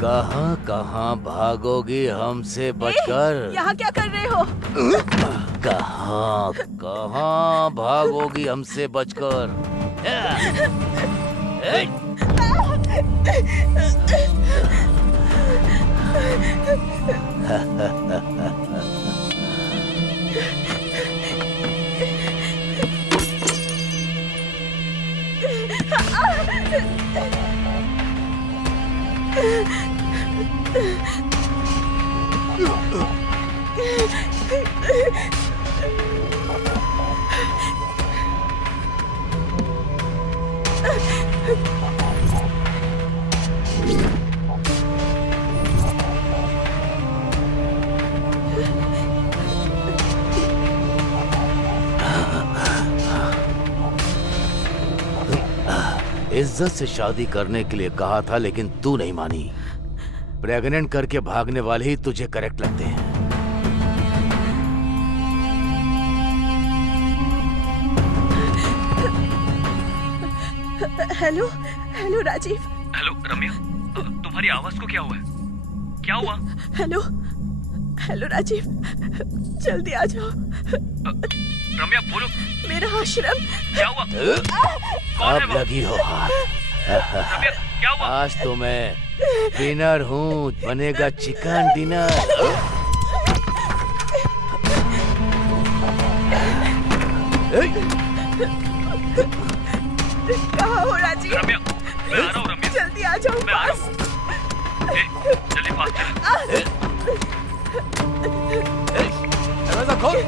कहाँ कहाँ भागोगी हमसे बचकर? यहाँ क्या कर रहे हो? कहाँ कहाँ भागोगी हमसे बचकर? इज्जत से शादी करने के लिए कहा था, लेकिन तू नहीं मानी। प्रेग्नेंट करके भागने वाले ही तुझे करेक्ट लगते हैं। Hello hello Rajeev. Hello Ramya, तुम्हारी आवाज को क्या हुआ है? क्या हुआ? हेलो हेलो राजीव, जल्दी आ जाओ। रम्या बोलो, मेरा आश्रम। क्या हुआ? कौन है अब वो? लगी हो हाथ। रम्या क्या हुआ? आज तो मैं डिनर हूँ, बनेगा चिकन डिनर। कहाँ हो राजीव? रम्या मैं आ रहा हूँ। रम्या जल्दी आ जाओ मैं आ रहा पास। हूँ। जल्दी पास चल। दरवाजा खोल।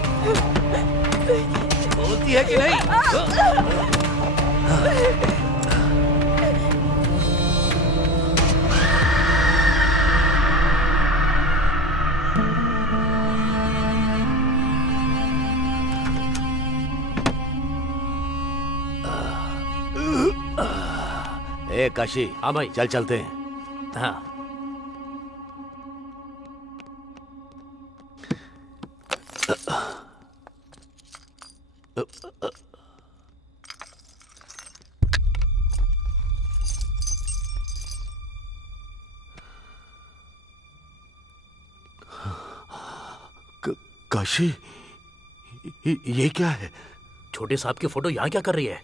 बोलती है कि नहीं? ए काशी। हाँ भाई। चल चलते हैं। हाँ। काशी, ये क्या है? छोटे साहब की फोटो यहाँ क्या कर रही है?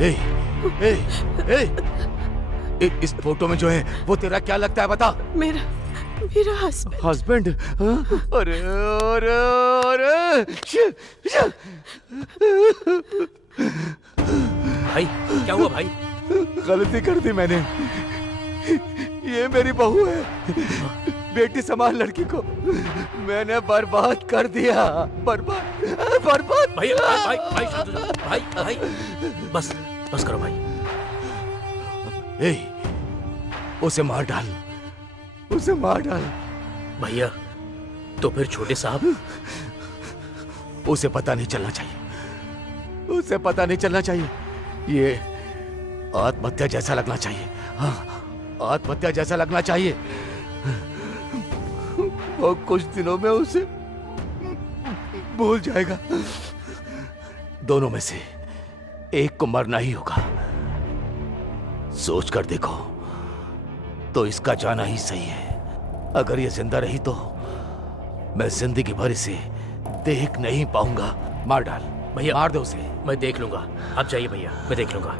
ए, ए, इस फोटो में जो है वो तेरा क्या लगता है बता? मेरा मेरा हस्बैंड। हस्बैंड? अरे अरे अरे भाई क्या हुआ भाई? गलती कर दी मैंने। ये मेरी बहू है। बेटी समान लड़की को मैंने बर्बाद कर दिया। बर्बाद बर्बाद। भाई भाई भाई शांत हो जाओ। भाई भाई बस बस करो भाई। ए, उसे मार डाल, उसे मार डाल। भैया तो फिर छोटे साहब? उसे पता नहीं चलना चाहिए, उसे पता नहीं चलना चाहिए। ये आत्महत्या जैसा लगना चाहिए। हाँ, आत्महत्या जैसा लगना चाहिए। और कुछ दिनों में उसे भूल जाएगा। दोनों में से एक को मरना ही होगा। सोच कर देखो तो इसका जाना ही सही है। अगर ये जिंदा रही तो मैं जिंदगी भर इसे देख नहीं पाऊंगा। मार डाल भैया। मार दो उसे। मैं देख लूंगा, आप जाइए भैया, मैं देख लूंगा।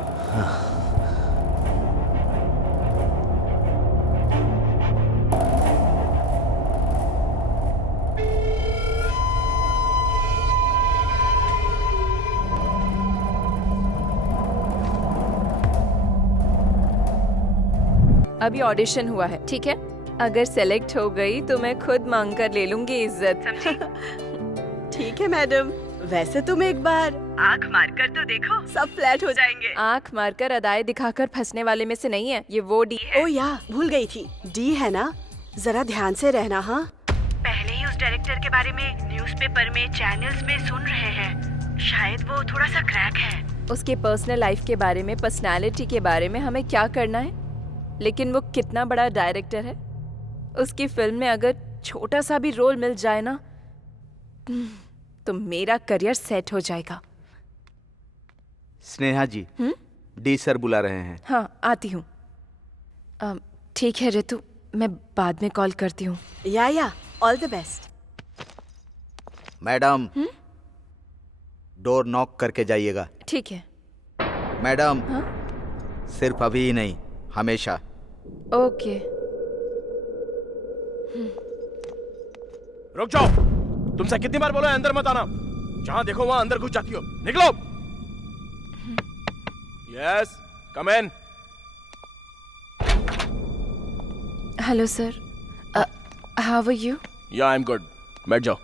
अभी ऑडिशन हुआ है, ठीक है? अगर सेलेक्ट हो गई तो मैं खुद मांग कर ले लूंगी इज्जत। ठीक है मैडम, वैसे तुम एक बार आँख मार कर तो देखो, सब फ्लैट हो जाएंगे। आंख मारकर अदाएं दिखाकर फंसने वाले में से नहीं है, ये वो डी है। ओ या भूल गई थी, डी है ना? जरा ध्यान से रहना। हाँ, पहले ही उस डायरेक्टर के बारे में न्यूज़पेपर में, चैनल्स में सुन रहे हैं। शायद वो थोड़ा सा क्रैक है। उसके पर्सनल लाइफ के बारे में, पर्सनालिटी के बारे में हमें क्या करना है? लेकिन वो कितना बड़ा डायरेक्टर है। उसकी फिल्म में अगर छोटा सा भी रोल मिल जाए ना तो मेरा करियर सेट हो जाएगा। स्नेहा जी, डी सर बुला रहे हैं। हाँ आती हूँ। ठीक है रितु, मैं बाद में कॉल करती हूँ। या all the best. Madam door knock करके जाइएगा। ठीक है। मैडम हाँ? सिर्फ अभी ही नहीं, हमेशा। ओके। रुक जाओ, तुमसे कितनी बार बोला है अंदर मत आना। जहां देखो वहां अंदर घुस जाती हो। निकलो। Yes, come in. Hello sir, how are you? Yeah I am good, बैठ जाओ।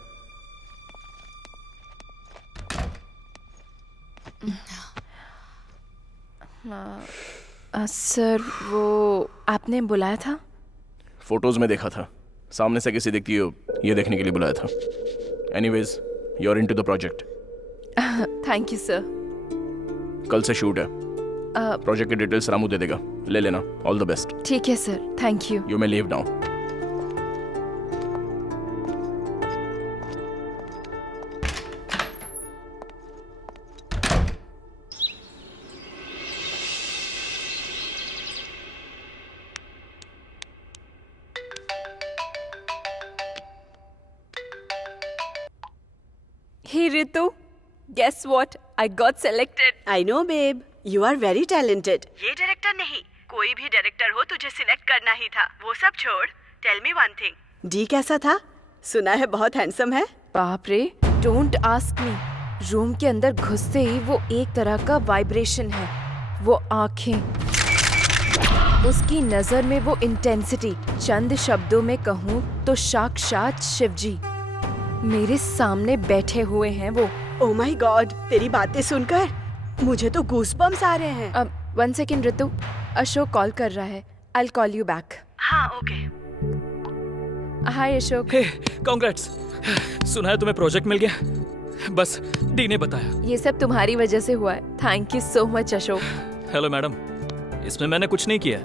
सर वो आपने बुलाया था? फोटोज में देखा था, सामने से कैसी दिखती हो ये देखने के लिए बुलाया था। Anyways, you are into the project. Thank you sir. कल से शूट है। प्रोजेक्ट की डिटेल्स रामू दे देगा, ले लेना। All the best. ठीक है sir, thank you. You may leave now. Hey Ritu, guess what? I got selected. I know babe, you are very talented. ये डायरेक्टर नहीं, कोई भी डायरेक्टर हो तुझे सिलेक्ट करना ही था। वो सब छोड़, tell me one thing, D कैसा था? सुना है बहुत हैंडसम है। बाप रे, डोंट आस्क मी। रूम के अंदर घुसते ही वो एक तरह का वाइब्रेशन है। वो आंखें, उसकी नजर में वो इंटेंसिटी, चंद शब्दों में कहूँ तो साक्षात शिवजी मेरे सामने बैठे हुए हैं वो। ओह माय गॉड, तेरी बातें सुनकर मुझे तो गूज़बम्स आ रहे हैं। अब 1 सेकेंड रितु, अशोक कॉल कर रहा है। I'll call you back. हाँ ओके। हाय अशोक। हे, कांग्रेट्स। सुना है तुम्हें प्रोजेक्ट मिल गया? बस डी ने बताया। ये सब तुम्हारी वजह से हुआ है। Thank you so much Ashok. Hello madam, इसमें मैंने कुछ नहीं किया,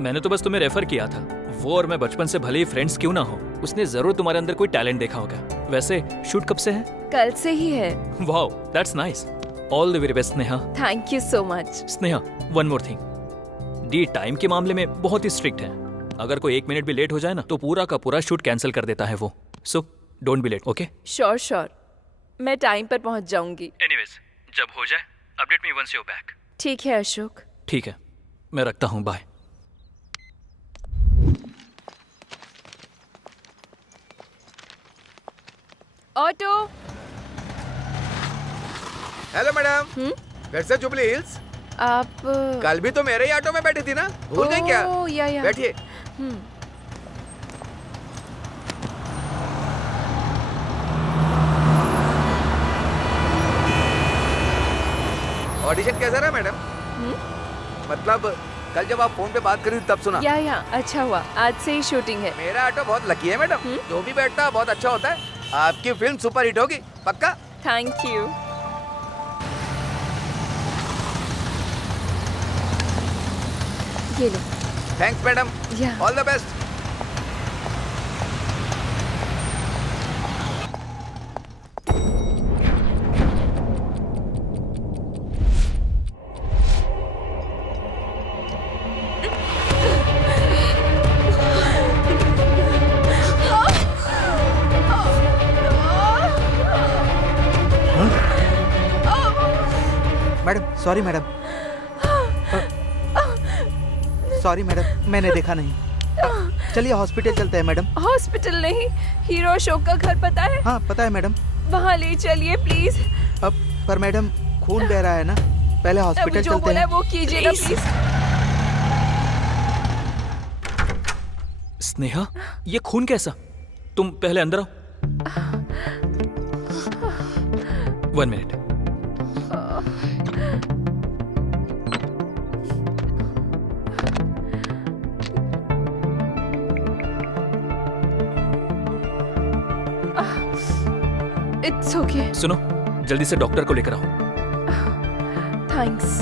मैंने तो बस तुम्हें रेफर किया था। वो और मैं बचपन से भले ही फ्रेंड्स क्यों ना हो, उसने जरूर तुम्हारे अंदर कोई टैलेंट देखा होगा। वैसे शूट कब से है? कल से ही है। Wow, that's nice. All the very best Sneha. Thank you so much. Sneha, one more thing, D time के मामले में बहुत ही स्ट्रिक्ट है। अगर कोई 1 मिनट भी लेट हो जाए ना तो पूरा का पूरा शूट कैंसिल कर देता है वो। So don't be late, okay? Sure sure, मैं टाइम पर पहुंच जाऊंगी। एनीवेज, जब हो जाए update me once you back. ठीक है अशोक। ठीक है, मैं रखता हूँ, बाय। ऑटो। हेलो मैडम, घर से जुबली हिल्स? आप कल भी तो मेरे ही ऑटो में बैठी थी ना, भूल गई क्या? ओह, या। बैठिए। ऑडिशन कैसा रहा मैडम? मतलब कल जब आप फोन पे बात करी तब सुना। या अच्छा हुआ, आज से ही शूटिंग है। मेरा ऑटो बहुत लकी है मैडम, जो भी बैठता है बहुत अच्छा होता है। आपकी फिल्म सुपर हिट होगी, पक्का? Thank you. ये लो। थैंक्स मैडम, या। All the best. Madam sorry madam, sorry madam, मैंने देखा नहीं। चलिए हॉस्पिटल चलते हैं मैडम। हॉस्पिटल नहीं, हीरो अशोक का घर पता है? हाँ पता है मैडम। वहाँ ले चलिए प्लीज। अब पर मैडम खून बह रहा है ना, पहले हॉस्पिटल जो चलते बोला हैं। वो कीजिए ना प्लीज। स्नेहा, ये खून कैसा? तुम पहले अंदर आओ। 1 मिनट। It's okay. सुनो, जल्दी से डॉक्टर को लेकर आओ। थैंक्स।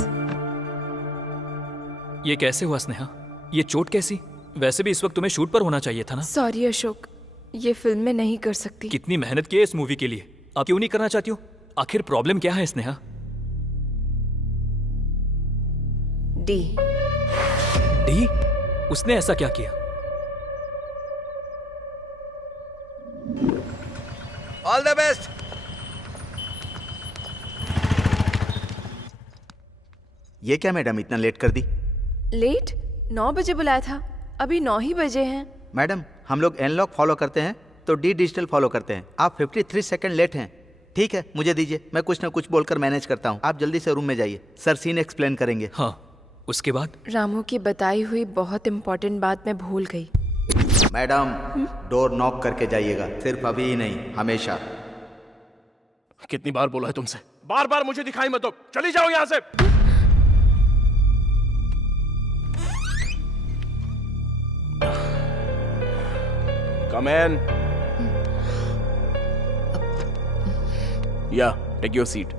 ये कैसे हुआ स्नेहा? ये चोट कैसी? वैसे भी इस वक्त तुम्हें शूट पर होना चाहिए था ना। सॉरी अशोक, ये फिल्म में नहीं कर सकती। कितनी मेहनत की है इस मूवी के लिए, आप क्यों नहीं करना चाहती हो? आखिर प्रॉब्लम क्या है स्नेहा? डी। डी? उसने ऐसा क्या किया? All the best. ये क्या मैडम इतना लेट कर दी? लेट? 9 बजे बुलाया था, अभी 9 ही बजे हैं। मैडम हम लोग एनलॉग फॉलो करते हैं तो डी डिजिटल फॉलो करते हैं। आप 53 सेकंड लेट हैं। ठीक है मुझे दीजिए, मैं कुछ ना कुछ बोलकर मैनेज करता हूँ। आप जल्दी से रूम में जाइए, सर सीन एक्सप्लेन करेंगे। हाँ, उसके बाद? रामू की बताई हुई बहुत इंपॉर्टेंट बात मैं भूल गई। मैडम डोर नॉक करके जाइएगा, सिर्फ अभी ही नहीं हमेशा। कितनी बार बोला है तुमसे? बार बार मुझे दिखाई मत दो, चली जाओ यहां से। Come in. Yeah, take your seat.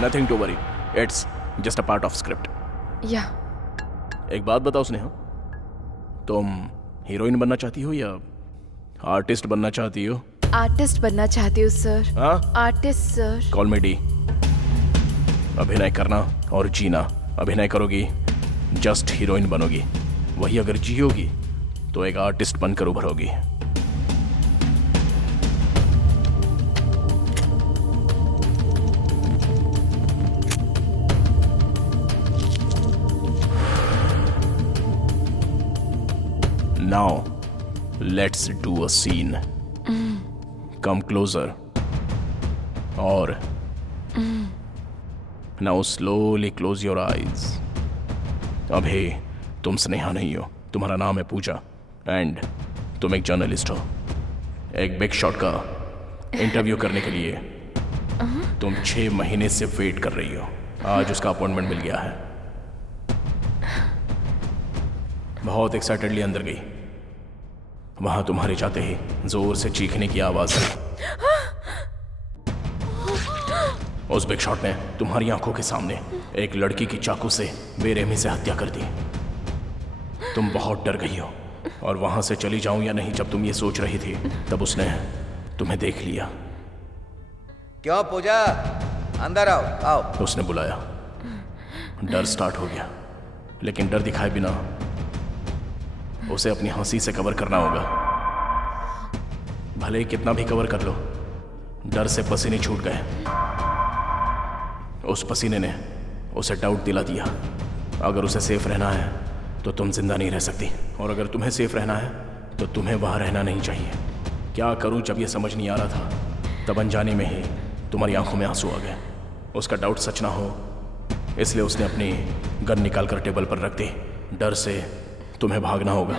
Nothing to worry. It's just a part of script. या एक बात बताओ स्नेहा, तुम हीरोइन बनना चाहती हो या आर्टिस्ट बनना चाहती हो? आर्टिस्ट बनना चाहती हूँ सर। हाँ? Artist sir. कॉल मी डी। अभिनय करना और जीना। अभिनय करोगी, जस्ट हीरोइन बनोगी। वही अगर जियोगी तो एक आर्टिस्ट बनकर उभरोगी। Now, let's do a scene. Come closer. और now slowly close your eyes. अभी तुम स्नेहा नहीं हो, तुम्हारा नाम है पूजा एंड तुम एक जर्नलिस्ट हो। एक बिग शॉट का इंटरव्यू करने के लिए तुम 6 महीने से वेट कर रही हो। आज उसका अपॉइंटमेंट मिल गया है। बहुत एक्साइटेडली अंदर गई। वहां तुम्हारे जाते ही जोर से चीखने की आवाज आई। उस बिग शॉट ने तुम्हारी आंखों के सामने एक लड़की की चाकू से बेरहमी से हत्या कर दी। तुम बहुत डर गई हो और वहां से चली जाऊं या नहीं जब तुम ये सोच रही थी, तब उसने तुम्हें देख लिया। क्यों पूजा, अंदर आओ आओ। उसने बुलाया। डर स्टार्ट हो गया, लेकिन डर दिखाए बिना उसे अपनी हंसी से कवर करना होगा। भले ही कितना भी कवर कर लो, डर से पसीने छूट गए। उस पसीने ने उसे डाउट दिला दिया। अगर उसे सेफ रहना है तो तुम जिंदा नहीं रह सकती, और अगर तुम्हें सेफ रहना है तो तुम्हें वहां रहना नहीं चाहिए। क्या करूं जब ये समझ नहीं आ रहा था, तब अनजाने में ही तुम्हारी आंखों में आंसू आ गए। उसका डाउट सच ना हो इसलिए उसने अपनी गन निकाल कर टेबल पर रख दी। डर से तुम्हें भागना होगा।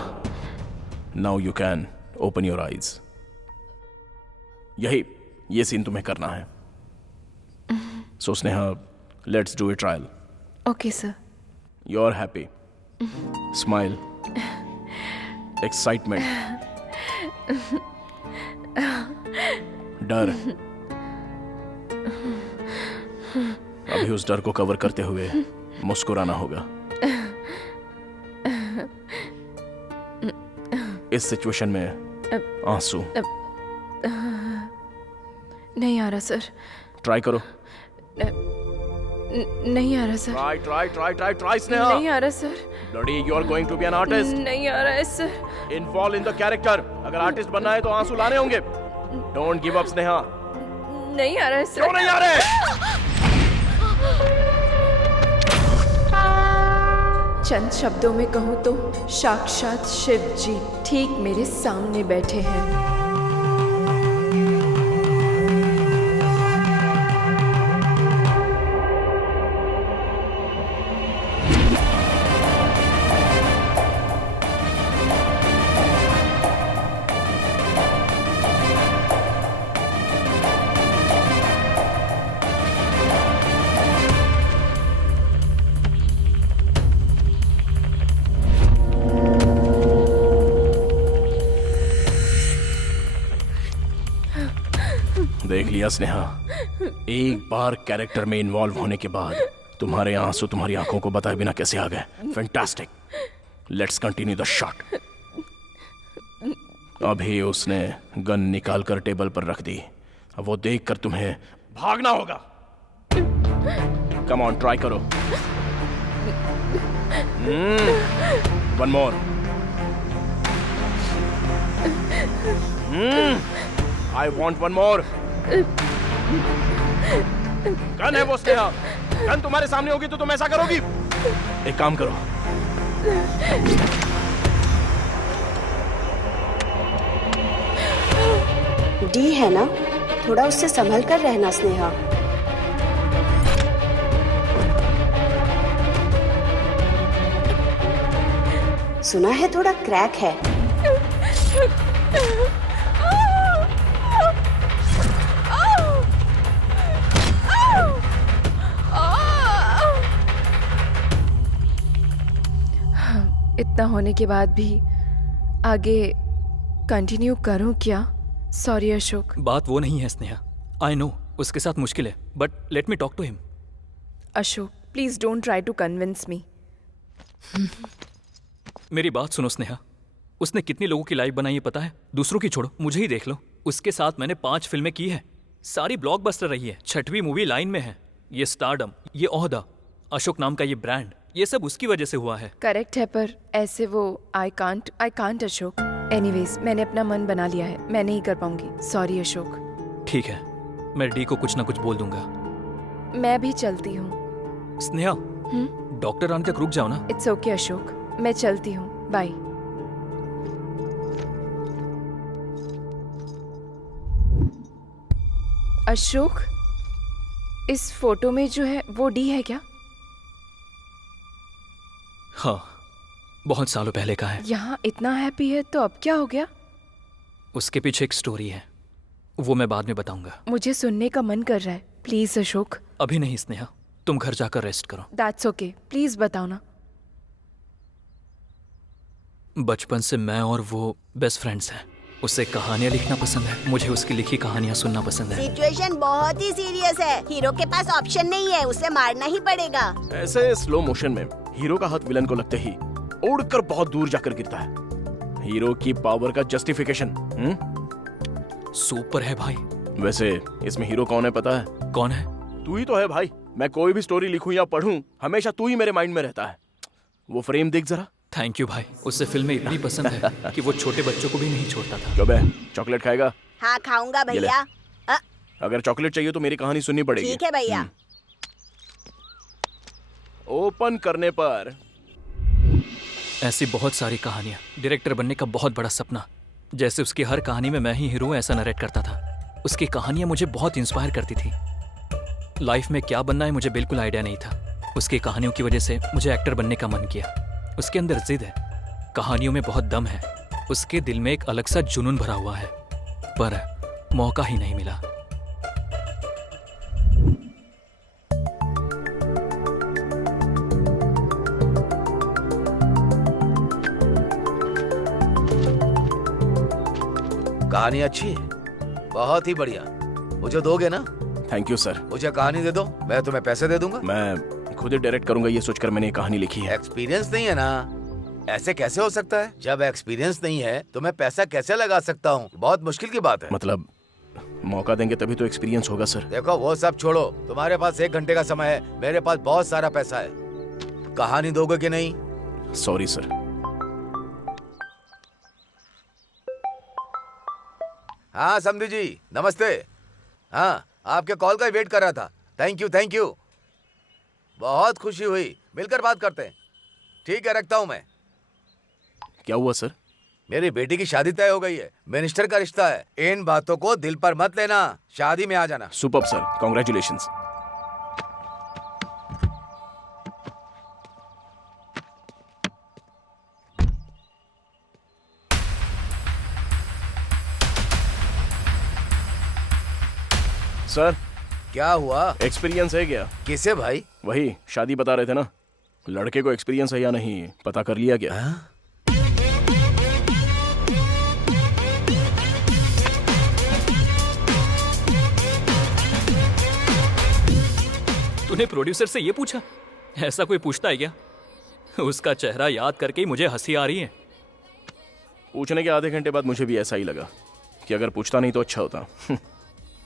Now you can open your eyes. ये सीन तुम्हें करना है। So Sneha, let's do a trial. Okay sir. You are happy, smile, excitement, डर। अभी उस डर को कवर करते हुए मुस्कुराना होगा। इस सिचुएशन में आंसू नहीं आ रहा सर। ट्राई करो। नहीं आ रहा sir. Try try try try try Sneha. नहीं आ रहा sir. Bloody, you are going to be an artist. नहीं आ रहा है sir. Involve in the character. अगर आर्टिस्ट बनना है तो आंसू लाने होंगे। Don't give up Sneha. नहीं आ रहा है सर। क्यों नहीं आ रहे? चंद शब्दों में कहूँ तो साक्षात शिव जी ठीक मेरे सामने बैठे हैं। देख लिया स्नेहा, एक बार कैरेक्टर में इन्वॉल्व होने के बाद तुम्हारे आंसू तुम्हारी आंखों को बताए बिना कैसे आ गए। Fantastic. Let's continue the shot. अभी उसने गन निकाल कर टेबल पर रख दी। वो देखकर तुम्हें भागना होगा। कम ऑन, ट्राई करो। One more. I want one more. Gun है वो स्नेहा। गन तुम्हारे सामने होगी तो तुम ऐसा करोगी? एक काम करो, डी है ना, थोड़ा उससे संभल कर रहना स्नेहा। सुना है थोड़ा क्रैक है। इतना होने के बाद भी आगे कंटिन्यू करूं क्या? सॉरी अशोक। बात वो नहीं है स्नेहा, आई नो उसके साथ मुश्किल है, but let me talk to him. Ashok please don't try to convince me. मेरी बात सुनो स्नेहा, उसने कितनी लोगों की लाइफ बनाई है पता है? दूसरों की छोड़ो, मुझे ही देख लो। उसके साथ मैंने 5 फिल्में की है, सारी ब्लॉकबस्टर रही है। 6वीं मूवी लाइन में है। ये स्टारडम, ये ओहदा, अशोक नाम का ये ब्रांड, ये सब उसकी वजह से हुआ है। करेक्ट है, पर ऐसे वो आई कांट अशोक। एनीवेज मैंने अपना मन बना लिया है, मैं नहीं कर पाऊंगी। सॉरी अशोक। ठीक है, मैं डी को कुछ ना कुछ बोल दूंगा। मैं भी चलती हूँ। स्नेहा, डॉक्टर आने तक रुक जाओ ना। इट्स ओके अशोक, मैं चलती हूँ, बाय। अशोक, इस फोटो में जो है वो डी है क्या? हाँ, बहुत सालों पहले का है। यहाँ इतना हैप्पी है तो अब क्या हो गया? उसके पीछे एक स्टोरी है, वो मैं बाद में बताऊंगा। मुझे सुनने का मन कर रहा है, प्लीज अशोक। अभी नहीं स्नेहा, तुम घर जाकर रेस्ट करो। दैट्स ओके, प्लीज बताओ ना। बचपन से मैं और वो बेस्ट फ्रेंड्स हैं। उसे कहानियां लिखना पसंद है, मुझे उसकी लिखी कहानियां सुनना पसंद है। सिचुएशन बहुत ही सीरियस है, हीरो के पास ऑप्शन नहीं है, उसे मारना ही पड़ेगा। ऐसे स्लो मोशन में हीरो का हाथ विलन को लगते ही उड़कर बहुत दूर जाकर गिरता है। हीरो की पावर का जस्टिफिकेशन। सुपर है भाई। वैसे इसमें हीरो कौन है पता है? कौन है? तू ही तो है भाई। मैं कोई भी स्टोरी लिखूं या पढूं, हमेशा तू ही मेरे माइंड में रहता है। वो फ्रेम देख जरा। थैंक यू भाई, उससे फिल्में इतनी पसंद है कि वो छोटे बच्चों को भी नहीं छोड़ता था। क्यों बे, चॉकलेट खाएगा? हाँ खाऊंगा भैया। अगर चॉकलेट चाहिए तो मेरी कहानी सुननी पड़ेगी। ठीक है भैया। ओपन करने पर ऐसी बहुत सारी कहानियां, डायरेक्टर बनने का बहुत बड़ा सपना। जैसे उसकी हर कहानी में मैं ही हीरो हूं, ऐसा नरेट करता था। उसकी कहानियां मुझे बहुत इंस्पायर करती थी। लाइफ में क्या बनना है मुझे बिल्कुल आइडिया नहीं था। उसकी कहानियों की वजह से मुझे एक्टर बनने का मन किया। उसके अंदर जिद है, कहानियों में बहुत दम है। उसके दिल में एक अलग सा जुनून भरा हुआ है, पर मौका ही नहीं मिला। कहानी अच्छी है, बहुत ही बढ़िया। मुझे दोगे ना? Thank you sir. मुझे कहानी दे दो, मैं तुम्हें पैसे दे दूंगा। मैं खुद ही डायरेक्ट करूंगा ये सोचकर मैंने ये कहानी लिखी है। एक्सपीरियंस नहीं है ना, ऐसे कैसे हो सकता है? जब एक्सपीरियंस नहीं है तो मैं पैसा कैसे लगा सकता हूँ? बहुत मुश्किल की बात है। मतलब मौका देंगे तभी तो एक्सपीरियंस होगा सर। देखो वो सब छोड़ो, तुम्हारे पास 1 घंटे का समय है, मेरे पास बहुत सारा पैसा है। कहानी दोगे कि नहीं? Sorry sir. हाँ समधी जी, नमस्ते। हाँ, आपके कॉल का वेट कर रहा था। Thank you. बहुत खुशी हुई, मिलकर बात करते हैं। ठीक है, रखता हूँ मैं। क्या हुआ सर? मेरी बेटी की शादी तय हो गई है, मिनिस्टर का रिश्ता है। इन बातों को दिल पर मत लेना, शादी में आ जाना। Superb sir, congratulations. सर क्या हुआ? एक्सपीरियंस है क्या? किसे भाई? वही शादी बता रहे थे ना, लड़के को एक्सपीरियंस है या नहीं पता कर लिया क्या? तूने प्रोड्यूसर से ये पूछा? ऐसा कोई पूछता है क्या? उसका चेहरा याद करके ही मुझे हंसी आ रही है। पूछने के आधे घंटे बाद मुझे भी ऐसा ही लगा कि अगर पूछता नहीं तो अच्छा होता।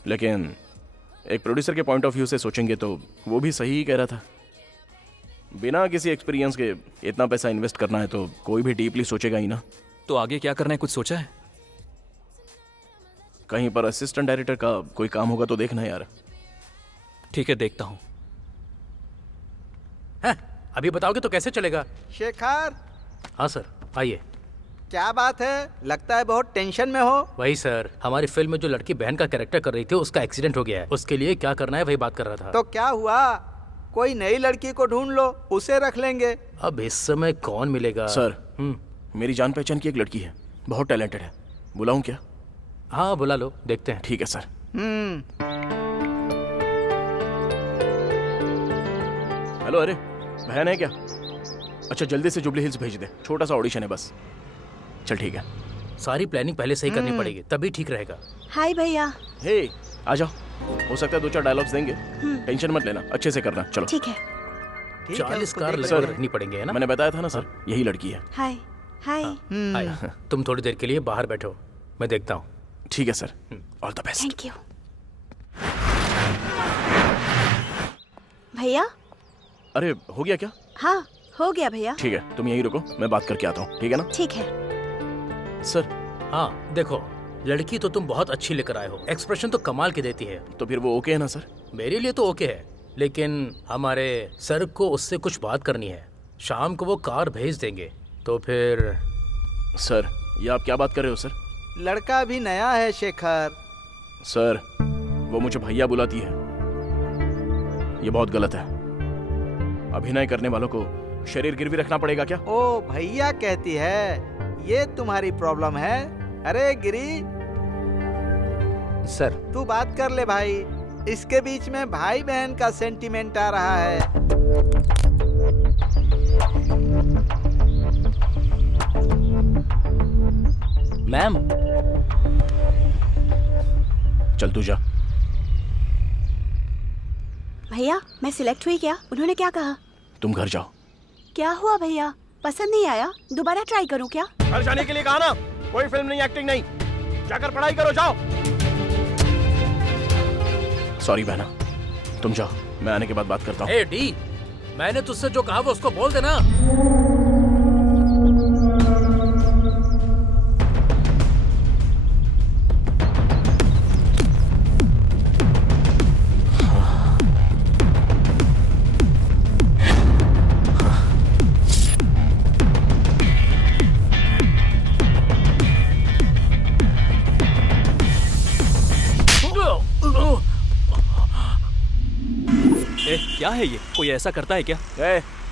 लेकिन एक प्रोड्यूसर के पॉइंट ऑफ व्यू से सोचेंगे तो वो भी सही ही कह रहा था। बिना किसी एक्सपीरियंस के इतना पैसा इन्वेस्ट करना है तो कोई भी डीपली सोचेगा ही ना। तो आगे क्या करना है, कुछ सोचा है? कहीं पर असिस्टेंट डायरेक्टर का कोई काम होगा तो देखना यार। ठीक है, देखता हूँ। हैं? अभी बताओगे तो कैसे चलेगा? शेखर, हाँ सर, आइए। क्या बात है? लगता है बहुत टेंशन में हो। वही सर, हमारी फिल्म में जो लड़की बहन का कैरेक्टर कर रही थी उसका एक्सीडेंट हो गया है। उसके लिए क्या करना है वही बात कर रहा था। तो क्या हुआ? कोई नई लड़की को ढूंढ लो, उसे रख लेंगे। अब इस समय कौन मिलेगा? सर, मेरी जान पहचान की एक लड़की है, बहुत टैलेंटेड है। बुलाऊं क्या? हाँ बुला लो, देखते हैं। ठीक है सर। हेलो, अरे बहन है क्या? अच्छा, जल्दी से जुबली हिल्स भेज दे, छोटा सा ऑडिशन है बस। चल ठीक है। सारी प्लानिंग पहले से ही करनी पड़ेगी, तभी ठीक रहेगा। हाय भैया। हे, आ जाओ। हो सकता है 2-4 डायलॉग्स देंगे, टेंशन मत लेना, अच्छे से करना। चलो ठीक है। 40 कार सर, रखनी पड़ेंगे, है ना? मैंने बताया था ना सर, यही लड़की है। हाय हाय। हाय, तुम थोड़ी देर के लिए बाहर बैठो, मैं देखता हूँ। ठीक है sir, all the best. Thank you. भैया। अरे हो गया क्या? हाँ हो गया भैया। ठीक है, तुम यहीं रुको, मैं बात करके आता हूँ, ठीक है ना? ठीक है। सर। हाँ देखो, लड़की तो तुम बहुत अच्छी लेकर आए हो, एक्सप्रेशन तो कमाल की देती है। तो फिर वो ओके है ना सर? मेरे लिए तो ओके है, लेकिन हमारे सर को उससे कुछ बात करनी है। शाम को वो कार भेज देंगे, तो फिर। सर, ये आप क्या बात कर रहे हो सर? लड़का भी नया है शेखर। सर, वो मुझे भैया बुलाती है, ये बहुत गलत है। अभिनय करने वालों को शरीर गिरवी रखना पड़ेगा क्या? ओ भैया कहती है, ये तुम्हारी प्रॉब्लम है। अरे गिरी सर, तू बात कर ले भाई, इसके बीच में भाई बहन का सेंटीमेंट आ रहा है। मैम। चल तू जा। भैया मैं सिलेक्ट हुई क्या? उन्होंने क्या कहा? तुम घर जाओ। क्या हुआ भैया? पसंद नहीं आया? दोबारा ट्राई करूं क्या? घर जाने के लिए कहा ना, कोई फिल्म नहीं, एक्टिंग नहीं, जाकर पढ़ाई करो, जाओ। सॉरी बहना, तुम जाओ, मैं आने के बाद बात करता हूँ। ए डी, मैंने तुझसे जो कहा वो उसको बोल देना। क्या है ये? कोई ऐसा करता है क्या?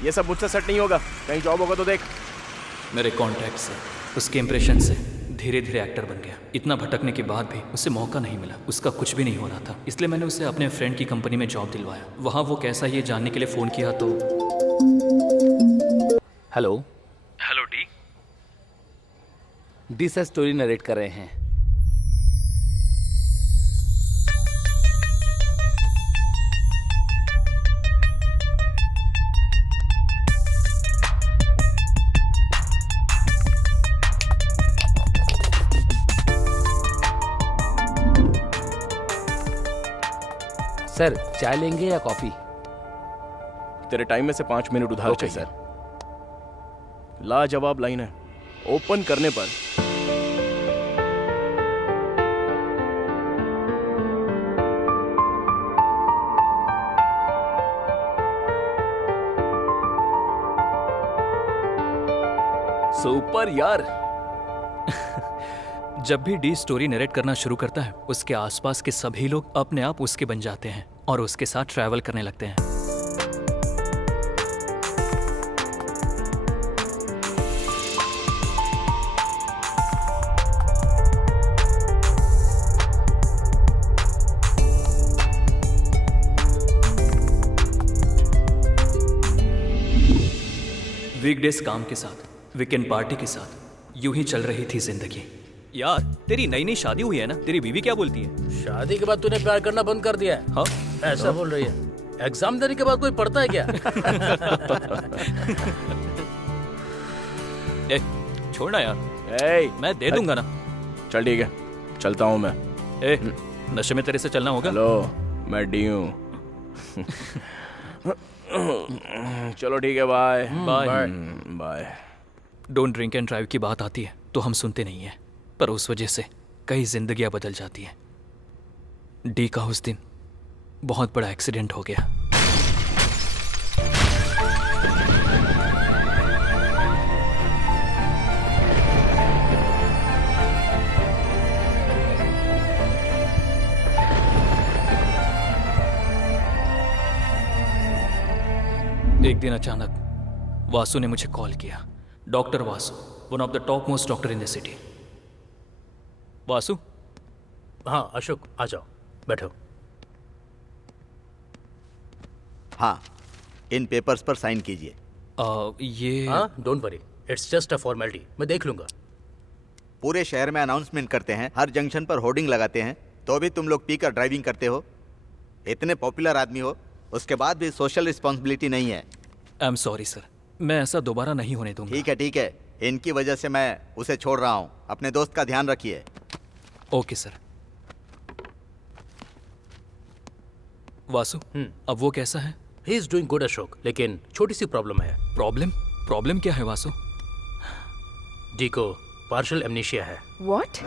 ये सब मुझसे सेट नहीं होगा, कहीं जॉब होगा तो देख। मेरे कॉन्टैक्ट से, उसके इम्प्रेशन से धीरे धीरे एक्टर बन गया। इतना भटकने के बाद भी उसे मौका नहीं मिला, उसका कुछ भी नहीं हो रहा था, इसलिए मैंने उसे अपने फ्रेंड की कंपनी में जॉब दिलवाया। वहाँ वो कैसा ये जानने के लिए फ़ोन किया तो। Hello. Hello D. D sir story narrate कर रहे हैं। सर, चाय लेंगे या कॉफी? तेरे टाइम में से 5 मिनट उधार ओके चाहिए। लाजवाब लाइन है, ओपन करने पर सुपर यार। जब भी डी स्टोरी नरेट करना शुरू करता है, उसके आसपास के सभी लोग अपने आप उसके बन जाते हैं और उसके साथ ट्रैवल करने लगते हैं। वीकडेज काम के साथ, वीकेंड पार्टी के साथ यूं ही चल रही थी जिंदगी। यार, तेरी नई नई शादी हुई है ना? तेरी बीवी क्या बोलती है? शादी के बाद तूने प्यार करना बंद कर दिया है? हाँ, ऐसा बोल रही है। एग्जाम देने के बाद कोई पढ़ता है क्या? ए, छोड़ना यार, ए, मैं दे दूंगा ना। चल ठीक है, चलता हूँ मैं। ए, नशे में तेरे से चलना होगा? हेलो, मैं डी हूँ। चलो ठीक है, bye bye. Bye. Don't drink and drive की बात आती है तो हम सुनते नहीं हैं, पर उस वजह से कई जिंदगियां बदल जाती हैं। डी का उस दिन बहुत बड़ा एक्सीडेंट हो गया। एक दिन अचानक वासु ने मुझे कॉल किया। Doctor Vasu, one of the top most doctor in the city. Vasu? हाँ अशोक, आ जाओ, बैठो। हाँ, इन पेपर्स पर साइन कीजिए। ये हाँ, don't worry, it's just a formality, मैं देख लूंगा। पूरे शहर में अनाउंसमेंट करते हैं, हर जंक्शन पर होर्डिंग लगाते हैं, तो भी तुम लोग पीकर ड्राइविंग करते हो। इतने पॉपुलर आदमी हो, उसके बाद भी सोशल रिस्पॉन्सिबिलिटी नहीं है। आई एम सॉरी सर, मैं ऐसा दोबारा नहीं होने दूंगा। ठीक है, इनकी वजह से मैं उसे छोड़ रहा हूँ। अपने दोस्त का ध्यान रखिए। Okay sir. वासु, अब वो कैसा है? He is doing good Ashok, लेकिन छोटी सी प्रॉब्लम है। प्रॉब्लम क्या है वासु? डी को पार्शियल एमनीशिया है। What?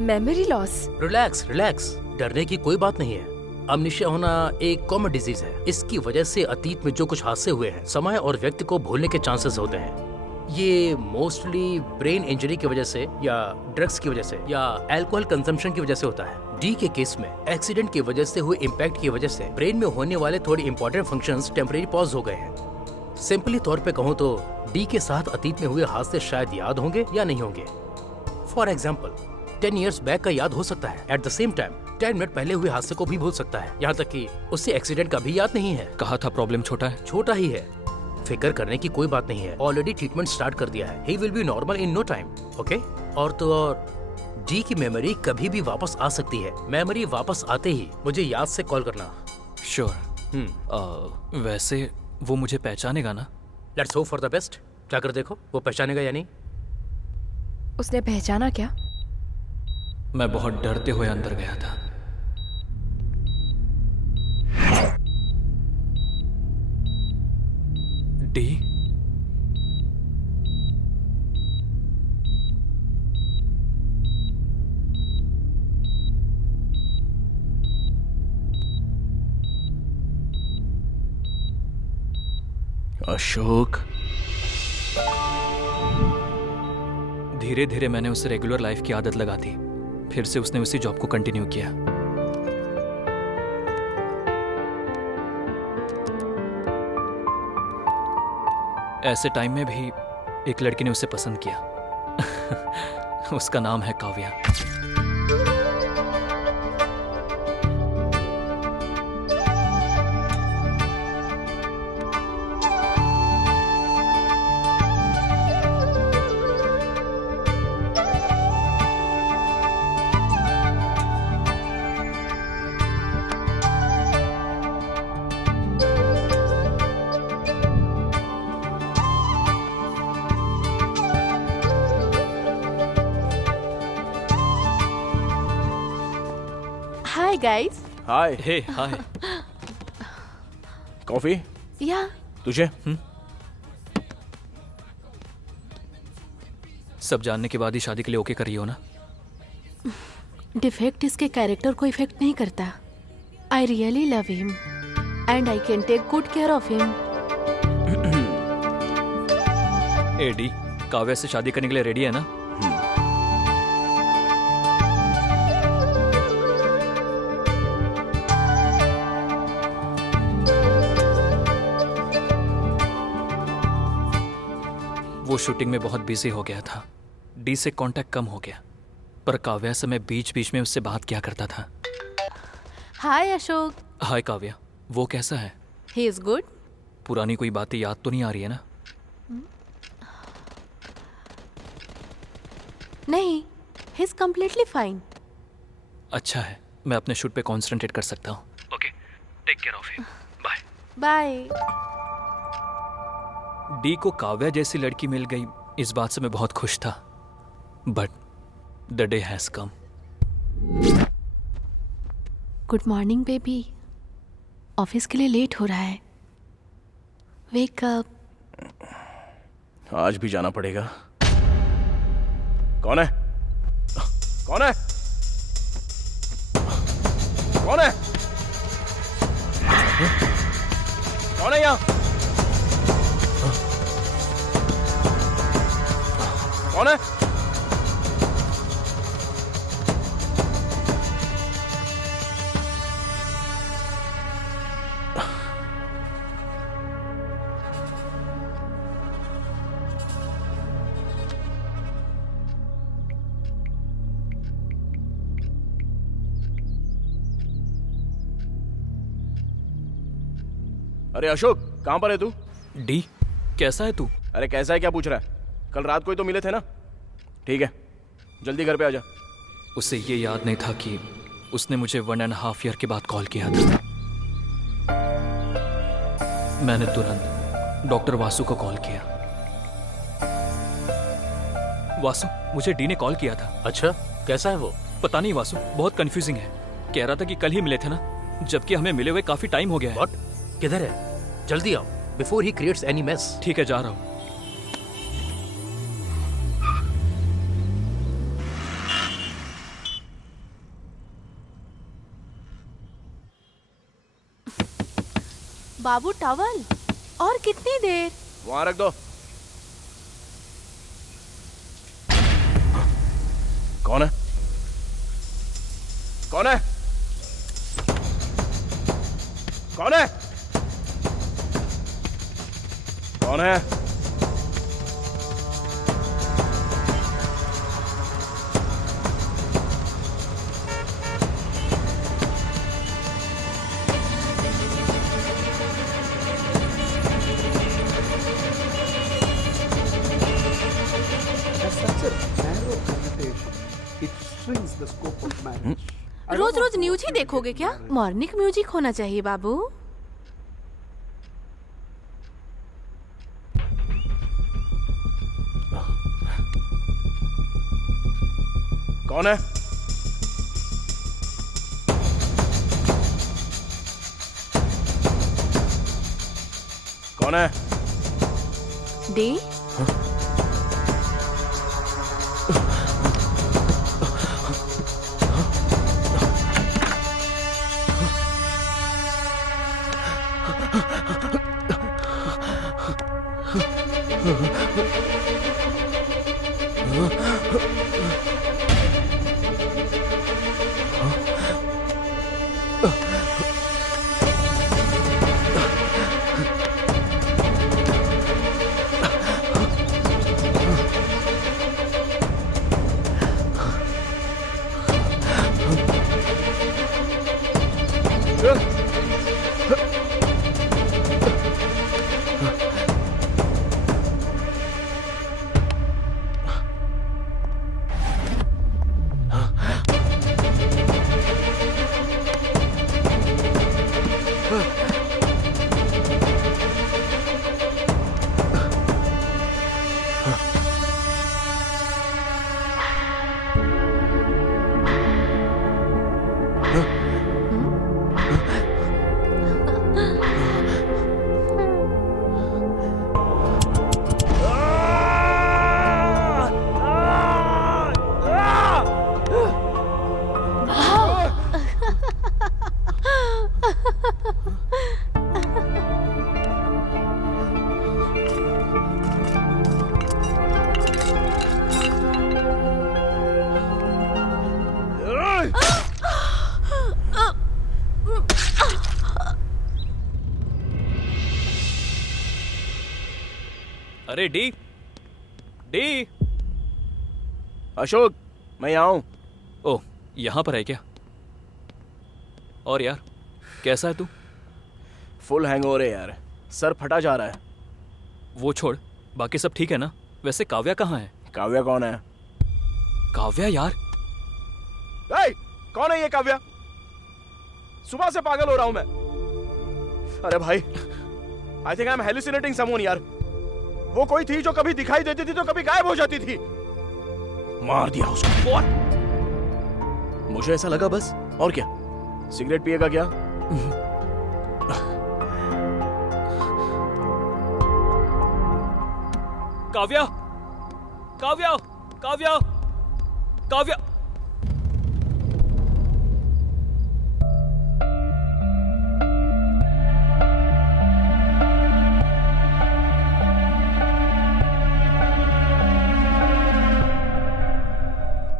Memory loss? Relax relax, डरने की कोई बात नहीं है। अमनीशिया होना एक कॉमन डिजीज है। इसकी वजह से अतीत में जो कुछ हादसे हुए हैं, समय और व्यक्ति को भूलने के चांसेस होते हैं। ये मोस्टली ब्रेन इंजरी की वजह से या ड्रग्स की वजह से या अल्कोहल कंजम्पशन की वजह से होता है। डी के केस में एक्सीडेंट की वजह से हुए इम्पैक्ट की वजह से ब्रेन में होने वाले थोड़े इंपॉर्टेंट फंक्शंस टेम्परेरी पॉज हो गए हैं। सिंपली तौर पे कहूँ तो डी के साथ अतीत में हुए हादसे शायद याद होंगे या नहीं होंगे। फॉर एग्जाम्पल 10 years बैक का याद हो सकता है, at the same time 10 minute पहले हुए हादसे को भी भूल सकता है, यहाँ तक कि उससे एक्सीडेंट का भी याद नहीं है। कहा था प्रॉब्लम छोटा है। छोटा ही है, फिक्र करने की कोई बात नहीं है। ऑलरेडी ट्रीटमेंट स्टार्ट कर दिया है। He will be normal in no time. Okay, और तो और डी की मेमोरी कभी भी वापस आ सकती है। मेमोरी वापस आते ही मुझे याद से कॉल करना। श्योर। वैसे वो मुझे पहचानेगा ना? Let's hope for the best. जाकर देखो वो पहचानेगा या नहीं। उसने पहचाना क्या? मैं बहुत डरते हुए अंदर गया था। डी? अशोक। धीरे धीरे मैंने उसे रेगुलर लाइफ की आदत लगा दी। फिर से उसने उसी जॉब को कंटिन्यू किया। ऐसे टाइम में भी एक लड़की ने उसे पसंद किया। उसका नाम है Kavya. Hi guys. Hi. Hey hi. Coffee Yeah. तुझे? सब जानने के बाद ही शादी के लिए ओके करी हो ना? डिफेक्ट इसके कैरेक्टर को इफेक्ट नहीं करता। I really love him and I can take good care of him. Eddie, Kavya से शादी करने के लिए रेडी है ना? वो शूटिंग में बहुत बिजी हो गया था। डी से कांटेक्ट कम हो गया, पर काव्या से मैं बीच बीच में उससे बात किया करता था। हाय अशोक। हाय काव्या, वो कैसा है? He is good. पुरानी कोई बातें याद तो नहीं आ रही है ना? नहीं, ही इज कम्प्लीटली फाइन। अच्छा है, मैं अपने शूट पे कॉन्सेंट्रेट कर सकता हूँ। Okay, take care of him. Bye. Bye. D को काव्या जैसी लड़की मिल गई, इस बात से मैं बहुत खुश था। But the day has come. Good morning baby. Office के लिए लेट हो रहा है। Wake up. आज भी जाना पड़ेगा। कौन है? कौन है? कौन है? कौन है यहाँ? कौन है? अरे अशोक, कहां पर है तू? डी, कैसा है तू? अरे कैसा है क्या पूछ रहा है? कल रात को ही तो मिले थे ना? ठीक है, जल्दी घर पे आ जा। उसे ये याद नहीं था कि उसने मुझे 1.5 ईयर के बाद कॉल किया था। मैंने तुरंत डॉक्टर वासु को कॉल किया। वासु, मुझे डी ने कॉल किया था। अच्छा, कैसा है वो? पता नहीं वासु, बहुत कंफ्यूजिंग है। कह रहा था कि कल ही मिले थे ना, जबकि हमें मिले हुए काफी टाइम हो गया है। व्हाट? किधर है? जल्दी आओ before he creates any mess. ठीक है, जा रहा हूँ। बाबू टॉवल, और कितनी देर? वहां रख दो। कौन है? कौन है? कौन है? कौन है? रोज रोज न्यूज ही देखोगे क्या? मॉर्निंग म्यूजिक होना चाहिए बाबू। कौन है? कौन है? डी, अरे डी, डी। अशोक, मैं यहाँ हूं। ओह, यहाँ पर है क्या? और यार, कैसा है तू? फुल हैंगओवर है यार, सर फटा जा रहा है। वो छोड़, बाकी सब ठीक है ना? वैसे काव्या कहाँ है? काव्या कौन है? काव्या यार। कौन है ये काव्या? सुबह से पागल हो रहा हूं मैं। अरे भाई, I think I am hallucinating someone यार। वो कोई थी जो कभी दिखाई देती थी तो कभी गायब हो जाती थी। मार दिया उसको। मुझे ऐसा लगा बस, और क्या। सिगरेट पिएगा क्या? काव्या, काव्या, काव्या, काव्या।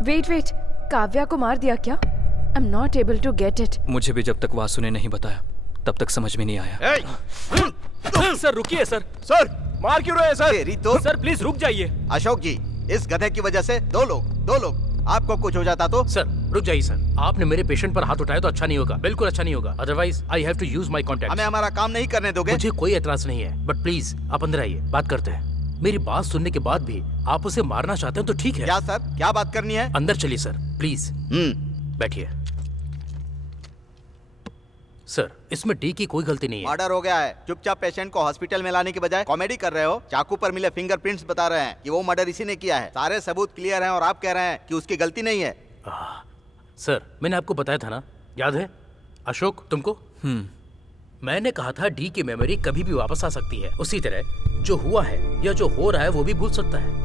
वेट, काव्या को मार दिया क्या? I am not able to get it. मुझे भी जब तक वासु ने नहीं बताया तब तक समझ में नहीं आया। सर रुकिए सर। सर मार क्यों रहे हैं सर? तेरी तो सर प्लीज रुक जाइए। अशोक जी, इस गधे की वजह से दो लोग आपको कुछ हो जाता तो? सर रुक जाइए सर, आपने मेरे पेशेंट पर हाथ उठाया तो अच्छा नहीं होगा, बिल्कुल अच्छा नहीं होगा। Otherwise I have to use my contact. हमें हमारा काम नहीं करने दोगे? मुझे कोई एतराज नहीं है, बट प्लीज आप अंदर आइए, बात करते हैं। मेरी बात सुनने के बाद भी आप उसे मारना चाहते हैं तो ठीक है। क्या सर, क्या बात करनी है? अंदर चलिए सर प्लीज। बैठिए। सर इसमें डी की कोई गलती नहीं है। मर्डर हो गया है। चुपचाप पेशेंट को हॉस्पिटल में लाने के बजाय कॉमेडी कर रहे हो। चाकू पर मिले फिंगरप्रिंट्स बता रहे हैं कि वो मर्डर इसी ने किया है। सारे सबूत क्लियर हैं और आप कह रहे हैं कि उसकी गलती नहीं है। सर मैंने आपको बताया था ना, याद है अशोक तुमको? मैंने कहा था डी की मेमोरी कभी भी वापस आ सकती है। उसी तरह जो हुआ है या जो हो रहा है वो भी भूल सकता है।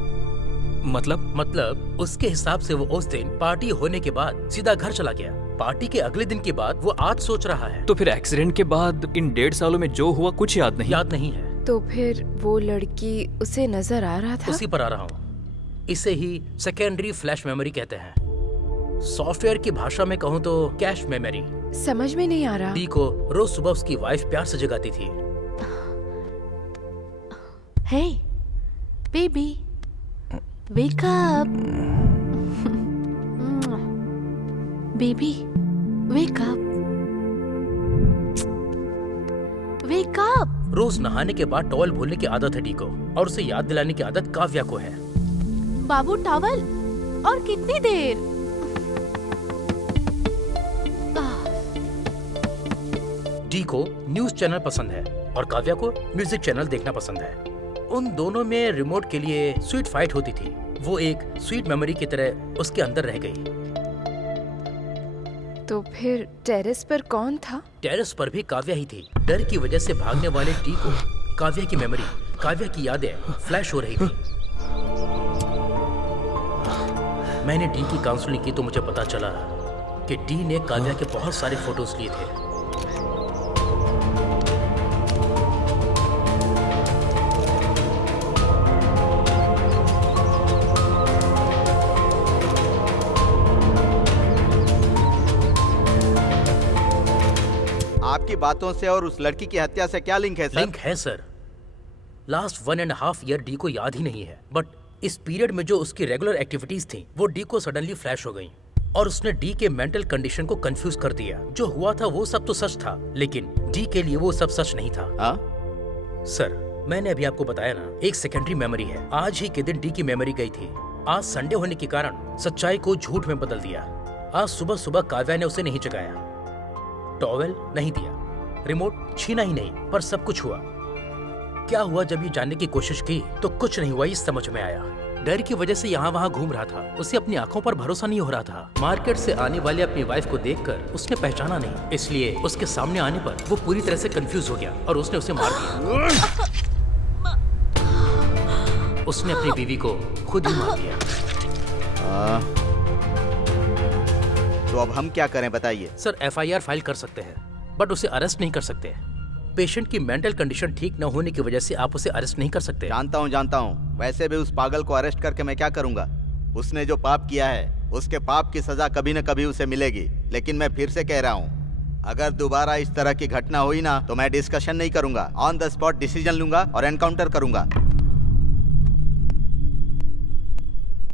मतलब उसके हिसाब से वो उस दिन पार्टी होने के बाद सीधा घर चला गया। पार्टी के अगले दिन के बाद वो आज सोच रहा है। तो फिर एक्सीडेंट के बाद इन 1.5 सालों में जो हुआ कुछ याद नहीं है। तो फिर वो लड़की उसे नजर आ रहा था? उसी पर आ रहा हूँ। इसे ही सेकेंडरी फ्लैश मेमोरी कहते हैं। सॉफ्टवेयर की भाषा में कहूँ तो कैश मेमोरी। समझ में नहीं आ रहा। डी को रोज सुबह उसकी वाइफ प्यार से जगाती थी। Hey, baby, wake up. Baby, wake up. Wake up. रोज नहाने के बाद टॉवल भूलने की आदत है डी को, और उसे याद दिलाने की आदत काव्या को है। बाबू टॉवल, और कितनी देर? डी को न्यूज चैनल पसंद है और काव्या को म्यूजिक चैनल देखना पसंद है। उन दोनों में रिमोट के लिए स्वीट फाइट होती थी। वो एक स्वीट मेमोरी की तरह उसके अंदर रह गई। तो फिर टेरेस पर कौन था? टेरेस पर भी काव्या ही थी। डर की वजह से भागने वाले डी को काव्या की मेमोरी, काव्या की यादें फ्लैश हो रही थी। मैंने डी की काउंसलिंग की तो मुझे पता चला कि डी ने काव्या के बहुत सारे फोटोज लिए थे। आपकी बातों से और उस लड़की की हत्या से क्या लिंक है सर? लिंक है सर। लास्ट 1.5 ईयर डी को याद ही नहीं है, बट इस पीरियड में जो उसकी रेगुलर एक्टिविटीज थी वो डी को सडनली फ्लैश हो गई और उसने डी के मेंटल कंडीशन को कंफ्यूज कर दिया। जो हुआ था वो सब तो सच था, लेकिन डी के लिए वो सब सच नहीं था। सर मैंने अभी आपको बताया ना, एक सेकेंडरी मेमोरी है। आज ही के दिन डी की मेमोरी गई थी। आज संडे होने के कारण सच्चाई को झूठ में बदल दिया। आज सुबह सुबह काव्या ने उसे नहीं जगाया, टॉवेल नहीं दिया, रिमोट छीना ही नहीं, पर सब कुछ हुआ। क्या हुआ जब ये जानने की कोशिश की तो कुछ नहीं हुआ, ये समझ में आया। डर की वजह से यहाँ वहाँ घूम रहा था। उसे अपनी आंखों पर भरोसा नहीं हो रहा था। मार्केट से आने वाले अपनी वाइफ को देखकर उसने पहचाना नहीं, इसलिए उसके सामने आने पर वो पूरी तरह से कंफ्यूज हो गया और उसने उसे मार दिया। उसने अपनी बीवी को खुद ही मार दिया। तो अब हम क्या करें बताइए? सर FIR फाइल कर सकते हैं, बट उसे अरेस्ट नहीं कर सकते। पेशेंट की मेंटल कंडीशन ठीक न होने की वजह से आप उसे अरेस्ट नहीं कर सकते। जानता हूँ। वैसे भी उस पागल को अरेस्ट करके मैं क्या करूँगा? उसने जो पाप किया है उसके पाप की सजा कभी न कभी उसे मिलेगी। लेकिन मैं फिर से कह रहा हूँ, अगर दोबारा इस तरह की घटना हुई ना तो मैं डिस्कशन नहीं करूंगा, ऑन द स्पॉट डिसीजन लूंगा और एनकाउंटर करूंगा।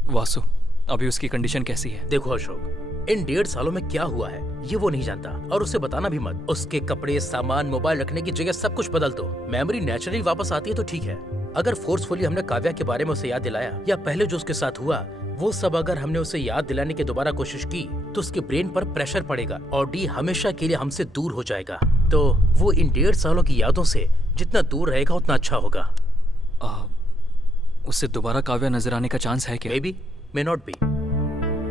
वासु, अभी उसकी कंडीशन कैसी है? देखो अशोक, इन 1.5 सालों में क्या हुआ है ये वो नहीं जानता, और उसे बताना भी मत। उसके कपड़े, सामान, मोबाइल रखने की जगह सब कुछ बदल दो। मेमोरी नेचुरली वापस आती है तो ठीक है। अगर फोर्सफुली हमने काव्या के बारे में उसे याद दिलाया या पहले जो उसके साथ हुआ वो सब अगर हमने उसे याद दिलाने की दोबारा कोशिश की तो उसके ब्रेन पर प्रेशर पड़ेगा और डी हमेशा के लिए हमसे दूर हो जाएगा। तो वो इन 1.5 सालों की यादों से जितना दूर रहेगा उतना अच्छा होगा। उससे दोबारा काव्या नजर आने का चांस है क्या? May be, may not be.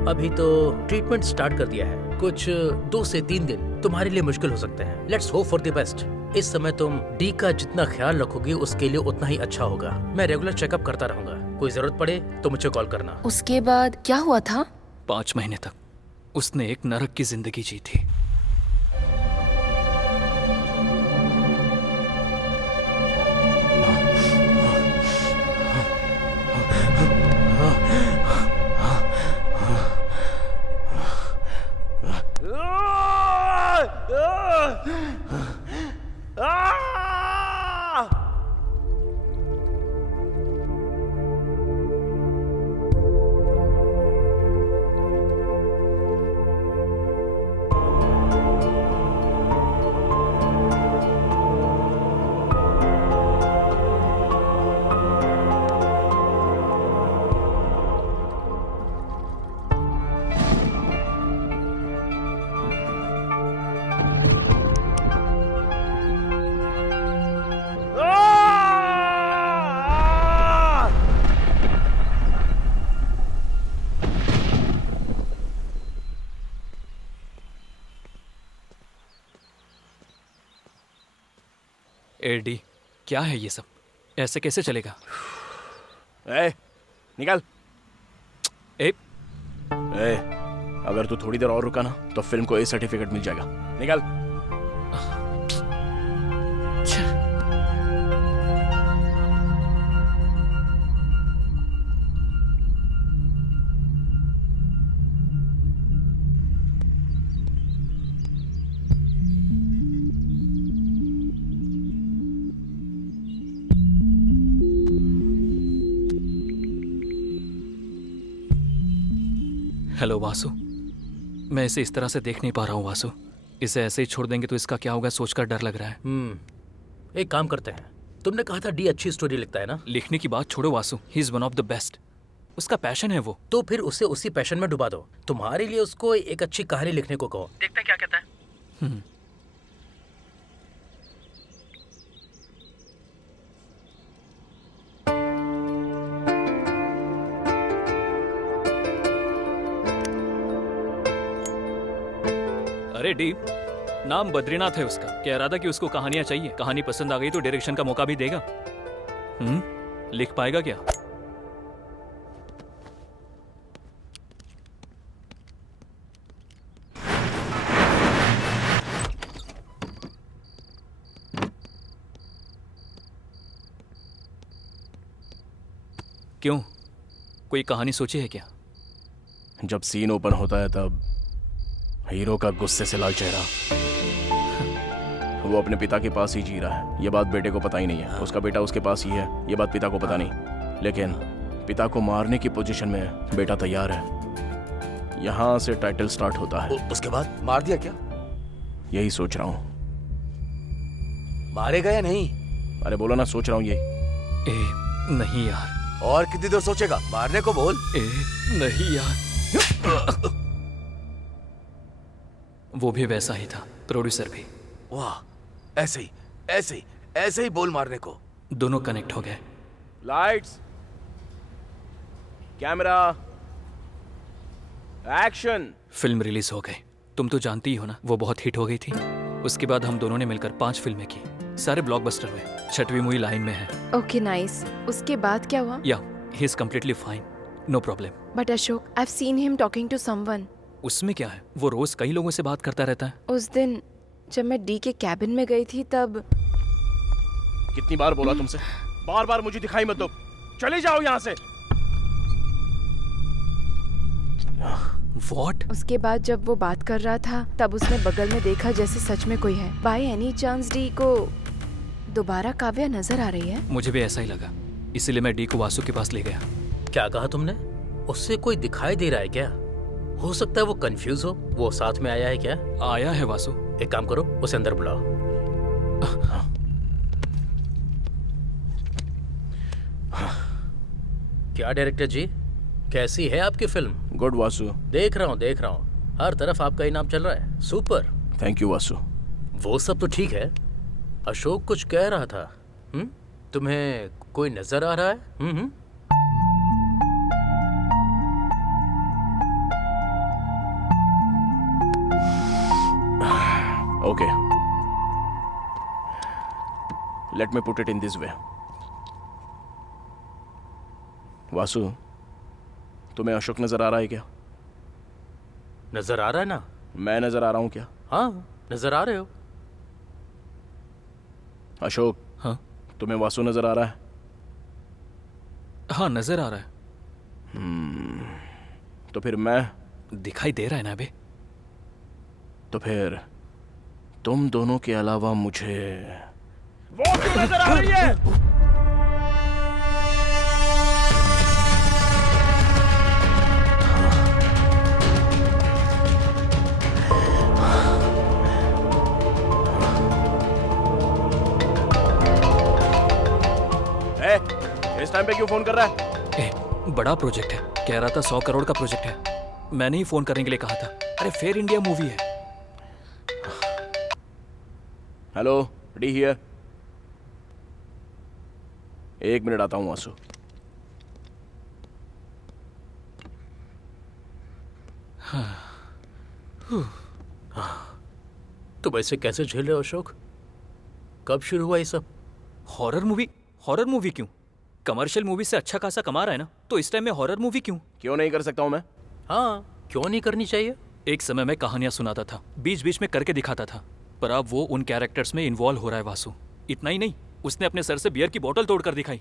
अभी तो ट्रीटमेंट स्टार्ट कर दिया है। कुछ 2 से 3 दिन तुम्हारे लिए मुश्किल हो सकते हैं। Let's hope for the best. इस समय तुम डी का जितना ख्याल रखोगी उसके लिए उतना ही अच्छा होगा। मैं रेगुलर चेकअप करता रहूंगा। कोई जरूरत पड़े तो मुझे कॉल करना। उसके बाद क्या हुआ था? 5 महीने तक उसने एक नरक की जिंदगी जी थी। एडी, क्या है ये सब? ऐसे कैसे चलेगा? निकल। ए, अगर तू थोड़ी देर और रुका ना तो फिल्म को ए सर्टिफिकेट मिल जाएगा। निकल। हेलो वासु, मैं इसे इस तरह से देख नहीं पा रहा हूँ वासु। इसे ऐसे ही छोड़ देंगे तो इसका क्या होगा सोचकर डर लग रहा है। एक काम करते हैं। तुमने कहा था डी अच्छी स्टोरी लिखता है ना? लिखने की बात छोड़ो Vasu, he is one of the best. उसका पैशन है वो। तो फिर उसे उसी पैशन में डुबा दो। तुम्हारे लिए उसको एक अच्छी कहानी लिखने को कहो। देखते हैं क्या कहता है। अरे डी, नाम बद्रीनाथ है उसका। कह रहा था कि उसको कहानियां चाहिए। कहानी पसंद आ गई तो डायरेक्शन का मौका भी देगा। लिख पाएगा क्या? क्यों, कोई कहानी सोची है क्या? जब सीन ओपन होता है तब हीरो का गुस्से से लाल चेहरा। वो अपने पिता के पास ही जी रहा है। ये बात बेटे को पता ही नहीं है। उसका बेटा उसके पास ही है, ये बात पिता को पता नहीं। लेकिन पिता को मारने की पोजीशन में बेटा तैयार है। यहाँ से टाइटल स्टार्ट होता है। उसके बाद मार दिया क्या? यही सोच रहा हूँ। मारेगा या नहीं? अरे बोलो ना, सोच रहा हूँ ये। नहीं यार। और कितनी देर सोचेगा? मारने को बोल। नहीं यार। वो भी वैसा ही था, प्रोड्यूसर भी। वाह, ऐसे ही बोल मारने को। दोनों कनेक्ट हो गए। Lights, camera, action. Film release हो गई। तुम तो जानती ही हो ना, वो बहुत हिट हो गई थी। उसके बाद हम दोनों ने मिलकर 5 फिल्में की। सारे ब्लॉकबस्टर हुए। 6वीं मूवी लाइन में है। Okay nice. उसके बाद क्या हुआ? Yeah he is completely fine, no problem. But Ashok, I have seen him talking to someone. उसमें क्या है, वो रोज कई लोगों से बात करता रहता है। उस दिन जब मैं डी के कैबिन में गई थी तब। कितनी बार बोला तुमसे? बार बार मुझे दिखाई मत दो, चले जाओ यहाँ से। What? उसके बाद जब वो बात कर रहा था तब उसने बगल में देखा जैसे सच में कोई है। बाय एनी चांस डी को दोबारा काव्या नजर आ रही है? मुझे भी ऐसा ही लगा, इसीलिए मैं डी को वासु के पास ले गया। क्या कहा तुमने? उससे कोई दिखाई दे रहा है क्या? हो सकता है वो कंफ्यूज हो। वो साथ में आया है क्या? आया है वासु। एक काम करो, उसे अंदर बुलाओ। क्या डायरेक्टर जी, कैसी है आपकी फिल्म? गुड वासु। देख रहा हूँ। हर तरफ आपका ही नाम चल रहा है। सुपर। Thank you Vasu. वो सब तो ठीक है। अशोक कुछ कह रहा था। तुम्हें कोई नजर आ रहा है? Okay, let me put it in this way. Vasu, तुम्हें अशोक नजर आ रहा है क्या? नजर आ रहा है ना? मैं नजर आ रहा हूं क्या? हाँ, नजर आ रहे हो। अशोक, हाँ तुम्हें वासु नजर आ रहा है? हाँ, नजर आ रहा है। तो फिर मैं? दिखाई दे रहा है ना बे? तो फिर तुम दोनों के अलावा मुझे वो क्यों नजर आ रही है? इस टाइम पे क्यों फोन कर रहा है? बड़ा प्रोजेक्ट है, कह रहा था 100 करोड़ का प्रोजेक्ट है। मैंने ही फोन करने के लिए कहा था। अरे फेयर इंडिया मूवी है। Hello, D here. 1 मिनट आता हूं वासु। तुम ऐसे कैसे झेल रहे हो अशोक? कब शुरू हुआ ये सब? Horror movie? हॉरर मूवी क्यों? कमर्शियल मूवी से अच्छा खासा कमा रहा है ना, तो इस टाइम में हॉरर मूवी क्यों? क्यों नहीं कर सकता हूं मैं? हाँ, क्यों नहीं करनी चाहिए? एक समय में कहानियां सुनाता था, बीच बीच में करके दिखाता था, पर अब वो उन कैरेक्टर्स में इन्वॉल्व हो रहा है वासु। इतना ही नहीं, उसने अपने सर से बियर की बोतल तोड़कर दिखाई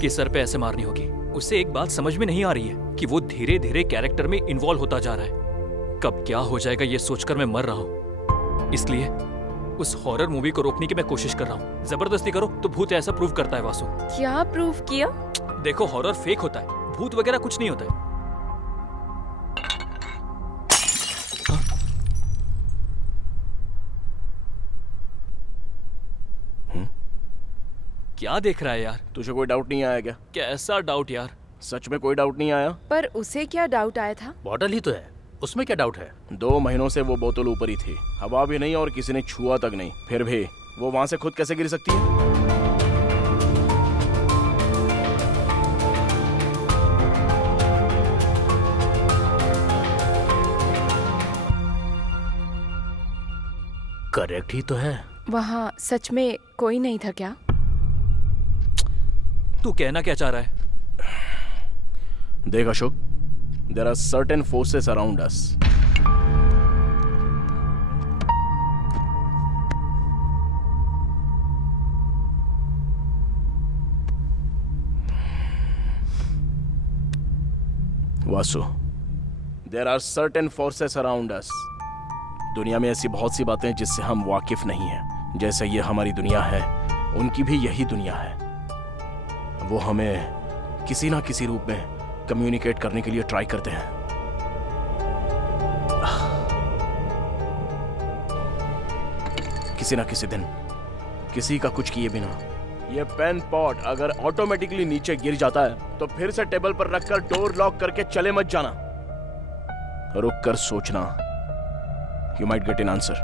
कि सर पे ऐसे मारनी होगी। उसे एक बात समझ में नहीं आ रही है कि वो धीरे धीरे कैरेक्टर में इन्वॉल्व होता जा रहा है। कब क्या हो जाएगा ये सोचकर मैं मर रहा हूँ। इसलिए उस हॉरर मूवी को रोकने की मैं कोशिश कर रहा हूँ। जबरदस्ती करो तो भूत ऐसा प्रूव करता है वासु। क्या प्रूव किया? देखो, हॉरर फेक होता है, भूत वगैरह कुछ नहीं होता है। क्या देख रहा है यार? तुझे कोई डाउट नहीं आया क्या? कैसा डाउट यार? सच में कोई डाउट नहीं आया? पर उसे क्या डाउट आया था? बॉटल ही तो है, उसमें क्या डाउट है? 2 महीनों से वो बोतल ऊपर ही थी, हवा भी नहीं और किसी ने छुआ तक नहीं। फिर भी वो वहां से खुद कैसे गिर सकती है? करेक्ट ही तो है। वहाँ सच में कोई नहीं था क्या? तू कहना क्या चाह रहा है? देख Ashok, there are certain forces around us. Vasu, there are certain forces around us. दुनिया में ऐसी बहुत सी बातें जिससे हम वाकिफ नहीं हैं। जैसे ये हमारी दुनिया है, उनकी भी यही दुनिया है। वो हमें किसी ना किसी रूप में कम्युनिकेट करने के लिए ट्राई करते हैं। किसी ना किसी दिन, किसी का कुछ किए बिना ये पेन पॉट अगर ऑटोमेटिकली नीचे गिर जाता है तो फिर से टेबल पर रखकर डोर लॉक करके चले मत जाना। रुक कर सोचना, you might get an answer.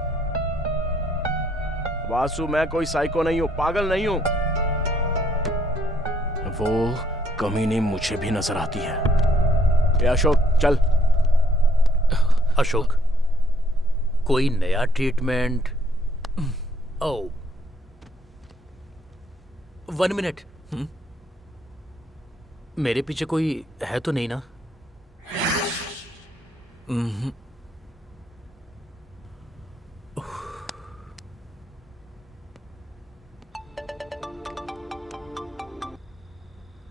Vasu, मैं कोई साइको नहीं हूं, पागल नहीं हूं। वो कमीनी मुझे भी नजर आती है। ए अशोक, चल। अशोक, कोई नया ट्रीटमेंट? ओह, 1 मिनट। मेरे पीछे कोई है तो नहीं ना?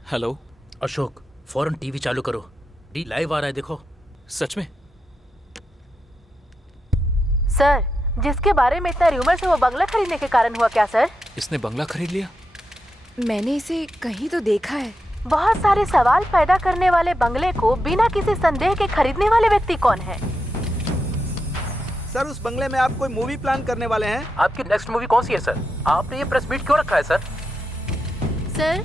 हेलो अशोक, फौरन टीवी चालू करो, डी लाइव आ रहा है, देखो। सच में? सर, जिसके बारे में इतना र्यूमर्स है वो बंगला खरीदने के कारण हुआ क्या सर? इसने बंगला खरीद लिया? मैंने इसे कहीं तो देखा है। बहुत सारे सवाल पैदा करने वाले बंगले को बिना किसी संदेह के खरीदने वाले व्यक्ति कौन है? सर, उस बंगले में आप कोई मूवी प्लान करने वाले हैं? आपकी नेक्स्ट मूवी कौन सी है सर? आपने ये प्रेस मीट क्यों रखा है सर? सर,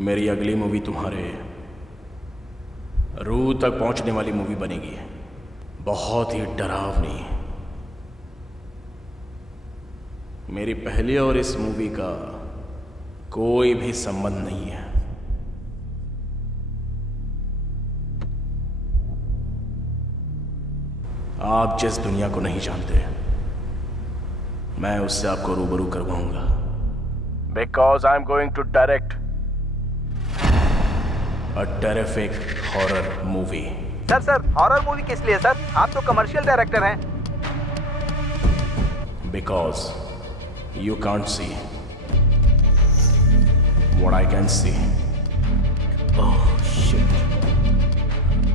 मेरी अगली मूवी तुम्हारे रूह तक पहुंचने वाली मूवी बनेगी, बहुत ही डरावनी। मेरी पहली और इस मूवी का कोई भी संबंध नहीं है। आप जिस दुनिया को नहीं जानते, मैं उससे आपको रूबरू करवाऊंगा। Because I am going to direct a terrific horror movie. Sir horror movie किस लिए सर? आप तो कमर्शियल डायरेक्टर हैं। Because you can't see what I can see. Oh shit.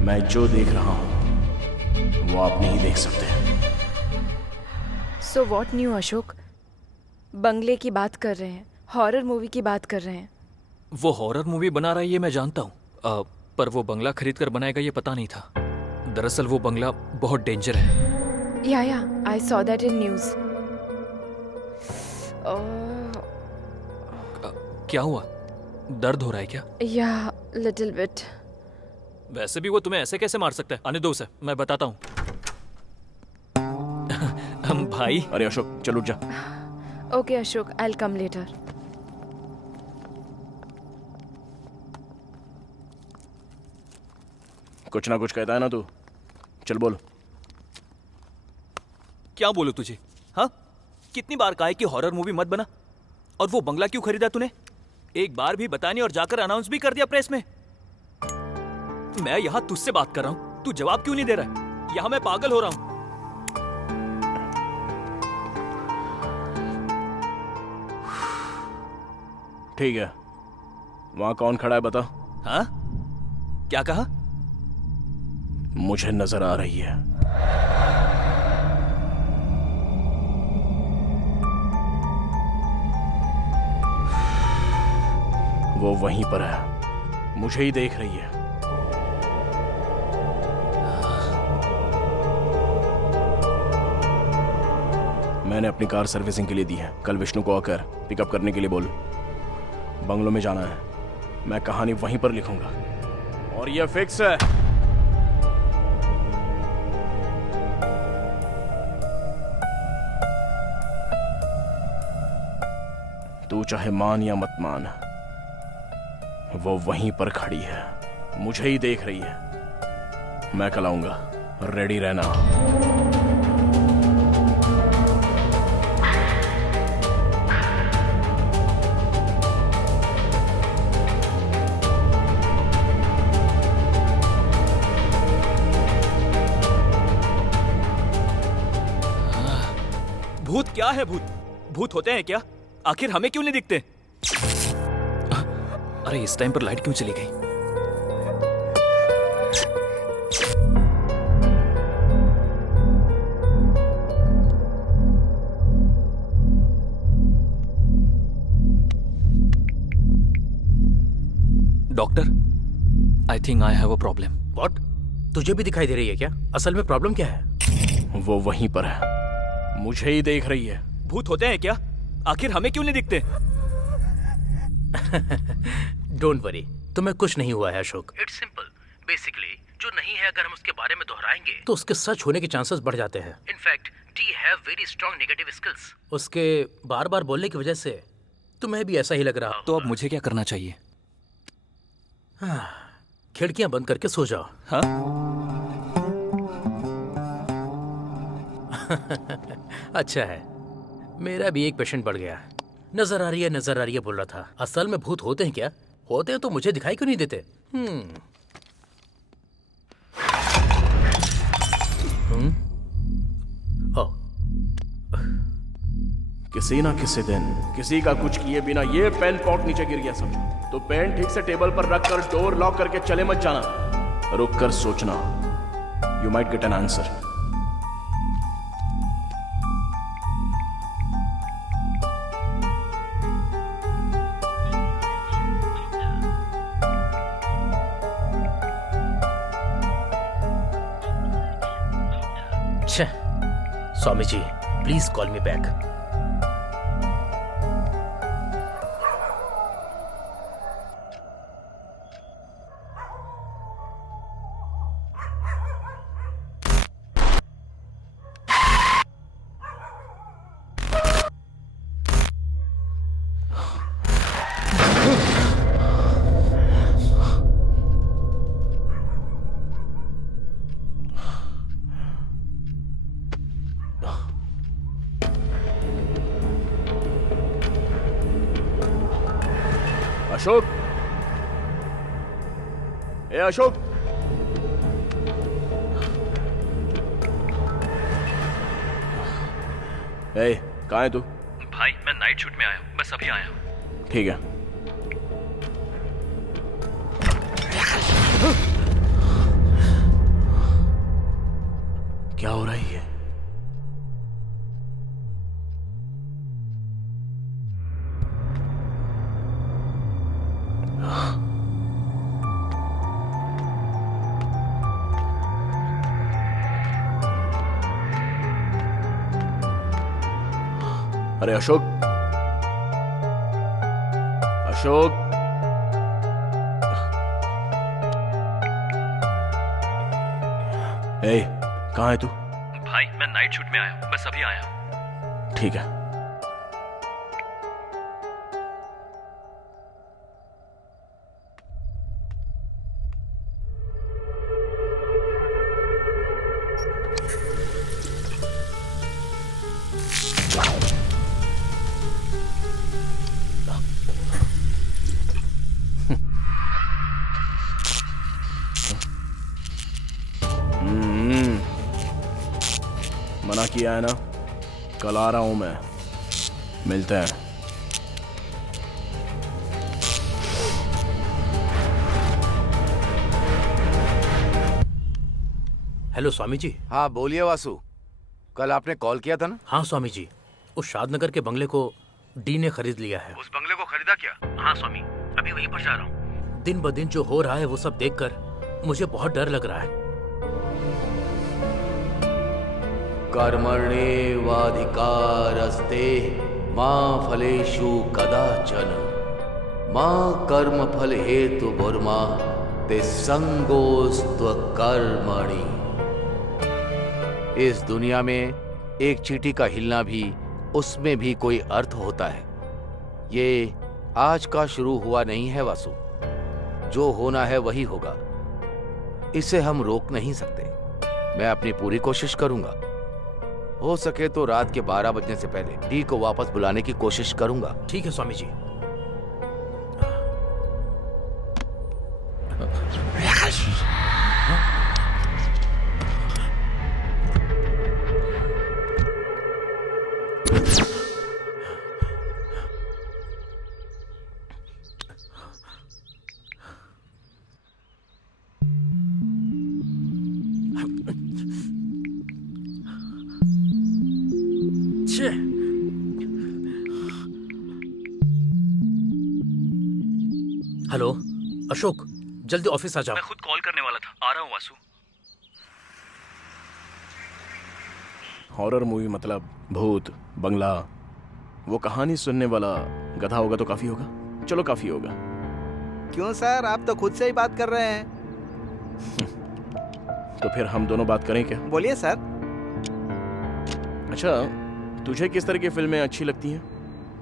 मैं जो देख रहा हूं वो आप नहीं देख सकते। So what new Ashok? बंगले की बात कर रहे हैं, हॉरर मूवी की बात कर रहे हैं। वो हॉरर मूवी बना रहा है ये मैं जानता हूँ, पर वो बंगला खरीद कर बनाएगा ये पता नहीं था। दरअसल वो बंगला बहुत डेंजर है। या I saw that in news. क्या हुआ? दर्द हो रहा है क्या? या लिटिल बिट। वैसे भी वो तुम्हें ऐसे कैसे मार सकता है? आने दो उसे, मैं बताता हूँ। हम भाई। अरे अशोक चल उठ जा। Okay Ashok, I will come later. कुछ ना कुछ कहता है ना तू, चल बोल। क्या बोलूं तुझे? हाँ, कितनी बार कहा है कि हॉरर मूवी मत बना? और वो बंगला क्यों खरीदा तूने? एक बार भी बतानी और जाकर अनाउंस भी कर दिया प्रेस में। मैं यहां तुझसे बात कर रहा हूं, तू जवाब क्यों नहीं दे रहा है? यहां मैं पागल हो रहा हूं। ठीक है, वहां कौन खड़ा है बता। हाँ? क्या कहा? मुझे नजर आ रही है। वो वहीं पर है, मुझे ही देख रही है। मैंने अपनी कार सर्विसिंग के लिए दी है। कल विष्णु को आकर पिकअप करने के लिए बोल। बंगलों में जाना है, मैं कहानी वहीं पर लिखूंगा और ये फिक्स है। तू चाहे मान या मत मान, वो वहीं पर खड़ी है, मुझे ही देख रही है। मैं कल आऊंगा, रेडी रहना। भूत क्या है? भूत होते हैं क्या? आखिर हमें क्यों नहीं दिखते? अरे इस टाइम पर लाइट क्यों चली गई? Doctor, I think I have a problem. What? तुझे भी दिखाई दे रही है क्या? असल में प्रॉब्लम क्या है? वो वहीं पर है, मुझे ही देख रही है। भूत होते हैं क्या? आखिर हमें क्यों नहीं दिखते? डोंट वरी, तुम्हें कुछ नहीं हुआ है अशोक। It's simple. बेसिकली जो नहीं है अगर हम उसके बारे में दोहराएंगे तो उसके सच होने के चांसेस बढ़ जाते हैं। In fact D have very strong negative skills. उसके बार बार बोलने की वजह से तुम्हें भी ऐसा ही लग रहा। तो अब मुझे क्या करना चाहिए? खिड़कियां बंद करके सो जाओ। हाँ? अच्छा है, मेरा भी एक पेशेंट बढ़ गया। नजर आ रही है बोल रहा था। असल में भूत होते हैं क्या? होते हैं तो मुझे दिखाई क्यों नहीं देते? किसी ना किसी दिन किसी का कुछ किए बिना ये पेन पॉट नीचे गिर गया समझो, तो पेन ठीक से टेबल पर रखकर डोर लॉक करके चले मत जाना। रुक कर सोचना, you might get an answer. Swami ji, please call me back. Ashok, ए अशोक, ए कहाँ है तू? भाई मैं नाइट शूट में आया हूँ, बस अभी आया हूँ। ठीक है। क्या हो रहा है ये? अरे अशोक, अशोक, ए कहाँ है तू? भाई मैं नाइट शूट में आया हूँ, बस अभी आया हूँ। ठीक है। मना किया है ना, कल आ रहा हूं मैं, मिलते हैं। हेलो स्वामी जी। हाँ बोलिए वासु, कल आपने कॉल किया था ना? हाँ स्वामी जी, उस शादनगर के बंगले को डी ने खरीद लिया है। उस बंगले को खरीदा क्या? हाँ स्वामी, अभी वहीं पर जा रहा हूँ। दिन ब दिन जो हो रहा है वो सब देखकर मुझे बहुत डर लग रहा है। कर्मण्ये वाधिकारस्ते मां फलेषु कदाचन मां कर्म फल हेतु बुर्मा ते संगोस्त्व कर्मणि। इस दुनिया में एक चींटी का हिलना भी, उसमें भी कोई अर्थ होता है। ये आज का शुरू हुआ नहीं है वासु, जो होना है वही होगा, इसे हम रोक नहीं सकते। मैं अपनी पूरी कोशिश करूंगा, हो सके तो रात के 12 बजने से पहले डी को वापस बुलाने की कोशिश करूंगा। ठीक है स्वामी जी। हेलो अशोक, जल्दी ऑफिस आ जाओ। मैं खुद कॉल करने वाला था, आ रहा हूँ वासु। हॉरर मूवी मतलब भूत, बंगला, वो कहानी सुनने वाला गधा होगा तो काफी होगा। चलो काफी होगा। क्यों सर, आप तो खुद से ही बात कर रहे हैं। तो फिर हम दोनों बात करें क्या? बोलिए सर। अच्छा, तुझे किस तरह की फिल्में अच्छी लगती हैं?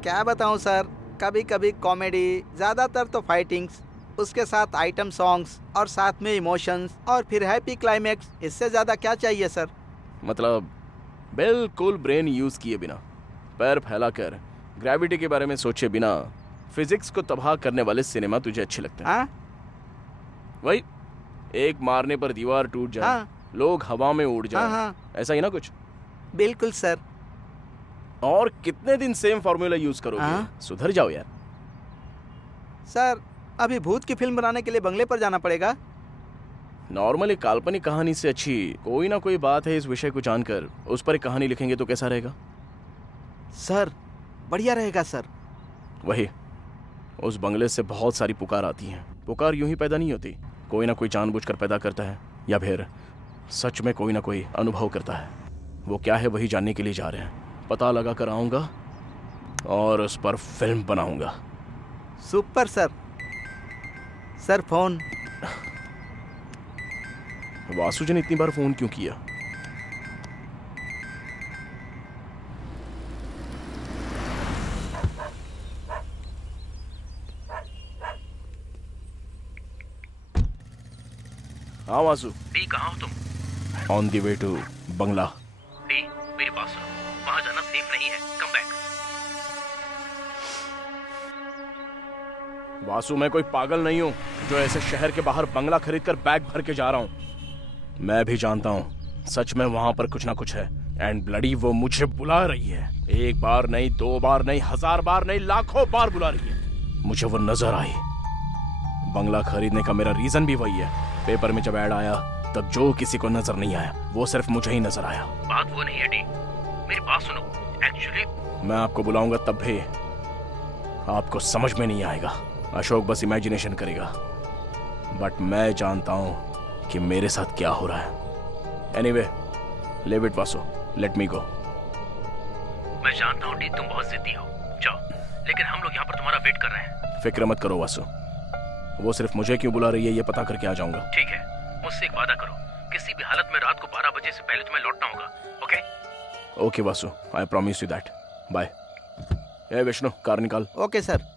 क्या बताऊं सर, कभी कभी कॉमेडी, ज्यादातर तो फाइटिंग्स, उसके साथ आइटम सॉन्ग्स और साथ में इमोशंस और फिर हैप्पी क्लाइमेक्स। इससे ज्यादा क्या चाहिए सर? मतलब बिल्कुल ब्रेन यूज किए बिना, पैर फैलाकर, ग्रेविटी के बारे में सोचे बिना, फिजिक्स को तबाह करने वाले सिनेमा तुझे अच्छे लगते हैं? हाँ? वही एक मारने पर दीवार टूट जाए, हाँ? लोग हवा में उड़ जाए, हाँ। ऐसा ही ना कुछ? बिल्कुल सर। और कितने दिन सेम फॉर्मूला यूज करोगे? हाँ? सुधर जाओ यार। सर अभी भूत की फिल्म बनाने के लिए बंगले पर जाना पड़ेगा। नॉर्मली काल्पनिक कहानी से अच्छी कोई ना कोई बात है, इस विषय को जानकर उस पर एक कहानी लिखेंगे तो कैसा रहेगा? सर बढ़िया रहेगा सर। वही, उस बंगले से बहुत सारी पुकार आती हैं। पुकार यूं ही पैदा नहीं होती, कोई ना कोई जानबूझकर पैदा करता है, या फिर सच में कोई ना कोई अनुभव करता है। वो क्या है वही जानने के लिए जा रहे हैं। पता लगा कर आऊंगा और उस पर फिल्म बनाऊंगा। Super sir. Sir phone. Vasu ji ने इतनी बार फोन क्यों किया? हाँ वासु। डी कहाँ हो तुम? On the way to bungalow. D मेरी बात सुनो, वहां जाना सेफ नहीं है, कम बैक। वासु, मैं कोई पागल नहीं हूँ जो ऐसे शहर के बाहर बंगला खरीदकर बैग भर के जा रहा हूँ। मैं भी जानता हूँ सच में वहां पर कुछ ना कुछ है। एंड ब्लडी वो मुझे बुला रही है। एक बार नहीं, 2 बार नहीं, 1000 बार नहीं, लाखों बार बुला रही है। मुझे वो नजर आई। बंगला खरीदने का मेरा रीजन भी वही है। पेपर में जब ऐड आया तब जो किसी को नजर नहीं आया वो सिर्फ मुझे ही नजर आया। बात वो नहीं है डी, मेरी बात सुनो। एक्चुअली मैं आपको बुलाऊंगा तब भी आपको समझ में नहीं आएगा। अशोक बस इमेजिनेशन करेगा, बट मैं जानता हूं कि मेरे साथ क्या हो रहा है। Anyway, leave it Vasu, let me go. मैं जानता हूँ डी, तुम बहुत जिद्दी हो, जाओ, लेकिन हम लोग यहाँ पर तुम्हारा वेट कर रहे हैं। फिक्र मत करो वासु, वो सिर्फ मुझे क्यों बुला रही है ये पता करके आ जाऊंगा। ठीक है, मुझसे एक वादा करो, किसी भी हालत में रात को 12 बजे से पहले तुम्हें लौटना होगा। Okay? Okay Vasu, I promise you that. Bye. ए विष्णु, कार निकाल। Okay sir.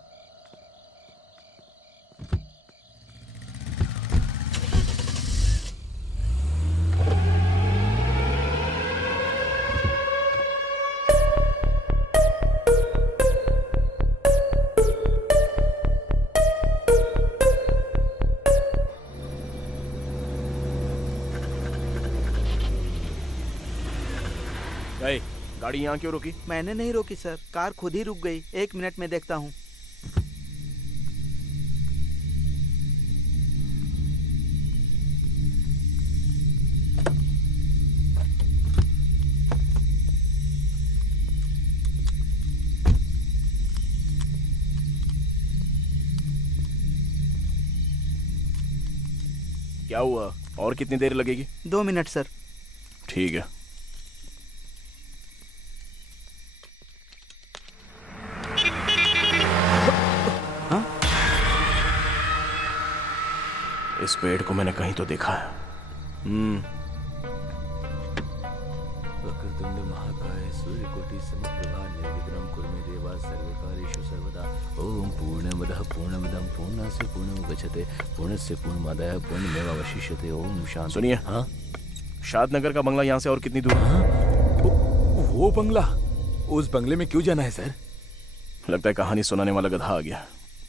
ए, गाड़ी यहाँ क्यों रुकी? मैंने नहीं रोकी सर, कार खुद ही रुक गई। 1 मिनट में देखता हूँ। क्या हुआ? और कितनी देर लगेगी? 2 मिनट सर। ठीक है। इस पेड़ को मैंने कहीं तो देखा है। वक्रतुंड महाकाय सूर्यकोटि समप्रभा निर्विघ्नं कुरु मे देवा सर्वकार्येषु सर्वदा। ओम पूर्णमदः पूर्णमिदं पूर्णस्य पूर्णमुदच्यते पूर्णस्य पूर्णमादाय पूर्णमेवावशिष्यते। ओम शांति। सुनिए। हाँ, शादनगर का बंगला यहाँ से और कितनी दूर है? वो बंगला, उस बंगले में क्यों जाना है सर? लगता है कहानी सुनाने वाला गधा आ गया।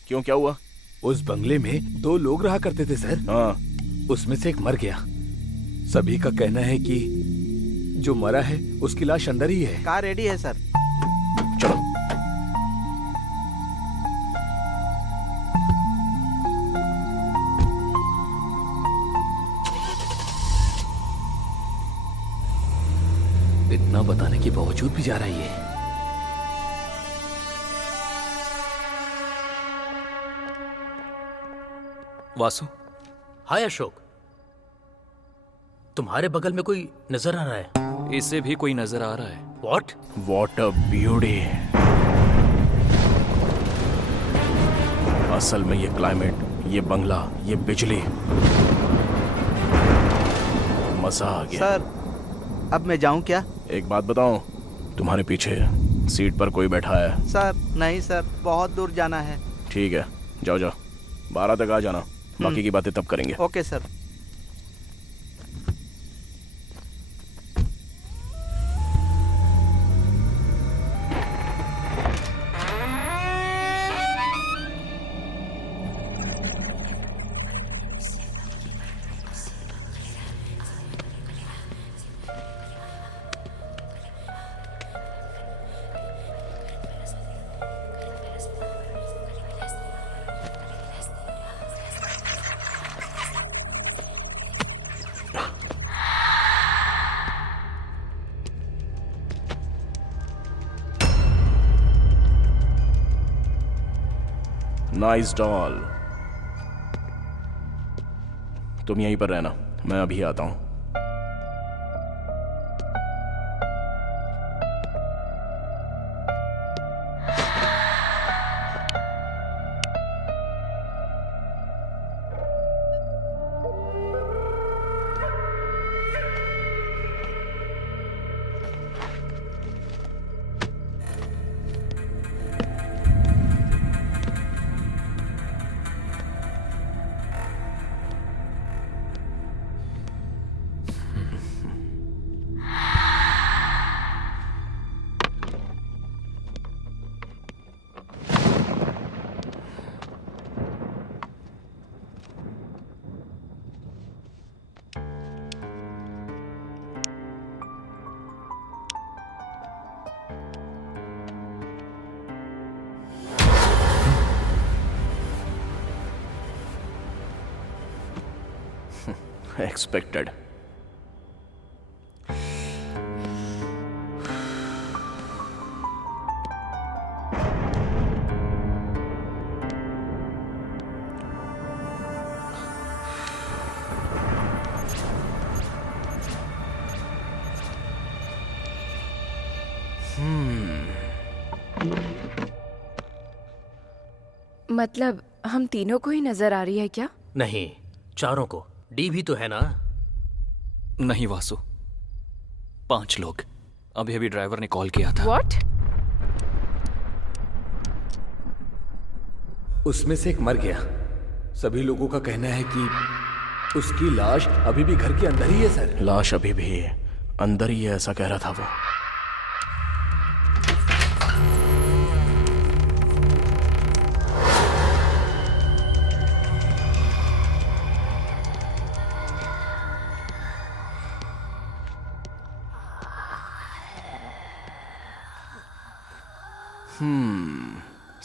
क्यों, क्या हुआ? उस बंगले में 2 लोग रहा करते थे सर। हाँ। उसमें से एक मर गया। सभी का कहना है कि जो मरा है उसकी लाश अंदर ही है। कार रेडी है सर। चलो। इतना बताने के बावजूद भी जा रही है। वासु, हाय अशोक, तुम्हारे बगल में कोई नजर आ रहा है? इसे भी कोई नजर आ रहा है। व्हाट? What a beauty. असल में ये क्लाइमेट, ये बंगला, ये बिजली, मजा आ गया। सर, अब मैं जाऊं क्या? एक बात बताऊं, तुम्हारे पीछे सीट पर कोई बैठा है। सर नहीं सर, बहुत दूर जाना है। ठीक है, जाओ जाओ, 12 तक आ जाना। बाकी की बातें तब करेंगे। Okay sir. Nice doll. तुम यहीं पर रहना, मैं अभी आता हूं। एक्सपेक्टेड। मतलब हम तीनों को ही नजर आ रही है क्या? नहीं, चारों को। डी भी तो है ना? नहीं वासु, 5 लोग। अभी अभी ड्राइवर ने कॉल किया था। What? उसमें से एक मर गया। सभी लोगों का कहना है कि उसकी लाश अभी भी घर के अंदर ही है सर। लाश अभी भी अंदर ही है, ऐसा कह रहा था वो।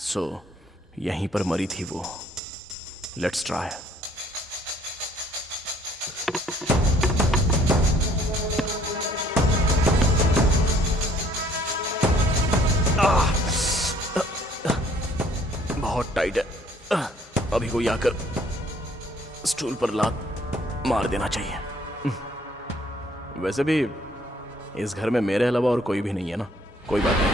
सो यहीं पर मरी थी वो। Let's try. बहुत टाइट है। अभी कोई आकर स्टूल पर लात मार देना चाहिए। वैसे भी इस घर में मेरे अलावा और कोई भी नहीं है ना। कोई बात नहीं।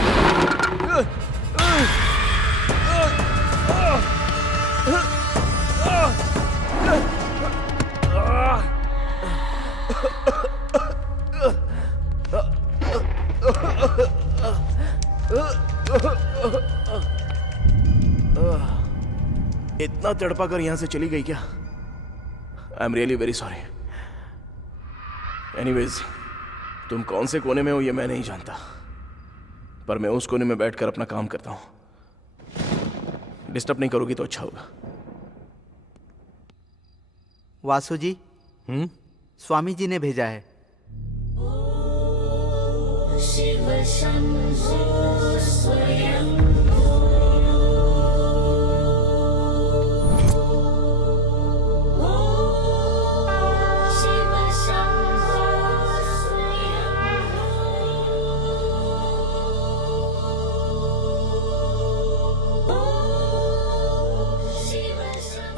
इतना तड़पा कर यहां से चली गई क्या? I am really very sorry. Anyways, तुम कौन से कोने में हो ये मैं नहीं जानता, पर मैं उस कोने में बैठकर अपना काम करता हूं। डिस्टर्ब नहीं करोगी तो अच्छा होगा। वासु जी, स्वामी जी ने भेजा है। शिव शंभो स्वयं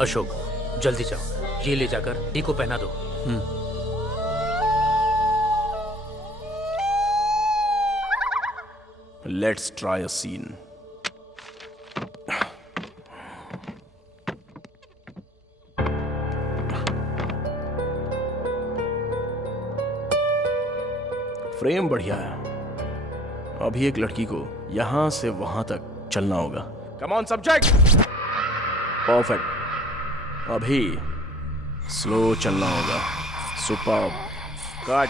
अशोक, जल्दी जाओ, ये ले जाकर डी को पहना दो। Let's try a scene. Frame बढ़िया है। अभी एक लड़की को यहां से वहां तक चलना होगा। Come on subject. परफेक्ट। अभी स्लो चलना होगा। Superb. Cut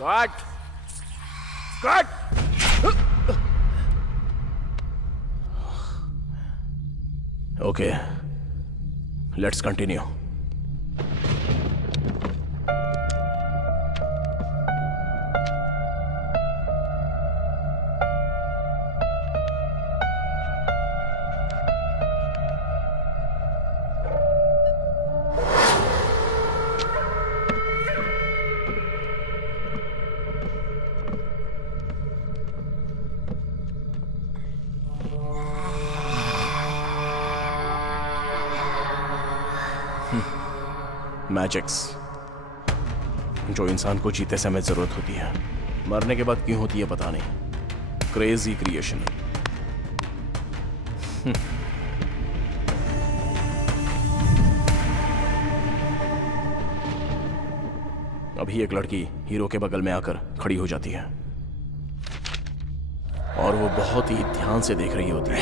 cut cut. Okay, let's continue. Magics जो इंसान को जीते समय जरूरत होती है, मरने के बाद क्यों होती है पता नहीं। Crazy creation. अभी एक लड़की हीरो के बगल में आकर खड़ी हो जाती है और वो बहुत ही ध्यान से देख रही होती है।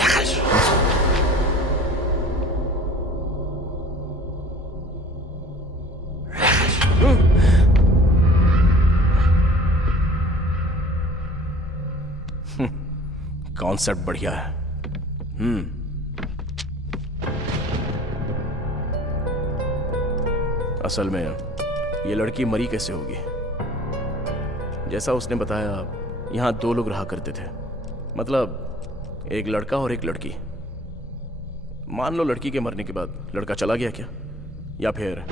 कॉन्सेप्ट बढ़िया है। असल में ये लड़की मरी कैसे होगी? जैसा उसने बताया, यहां 2 लोग रहा करते थे। मतलब एक लड़का और एक लड़की। मान लो लड़की के मरने के बाद लड़का चला गया क्या? या फिर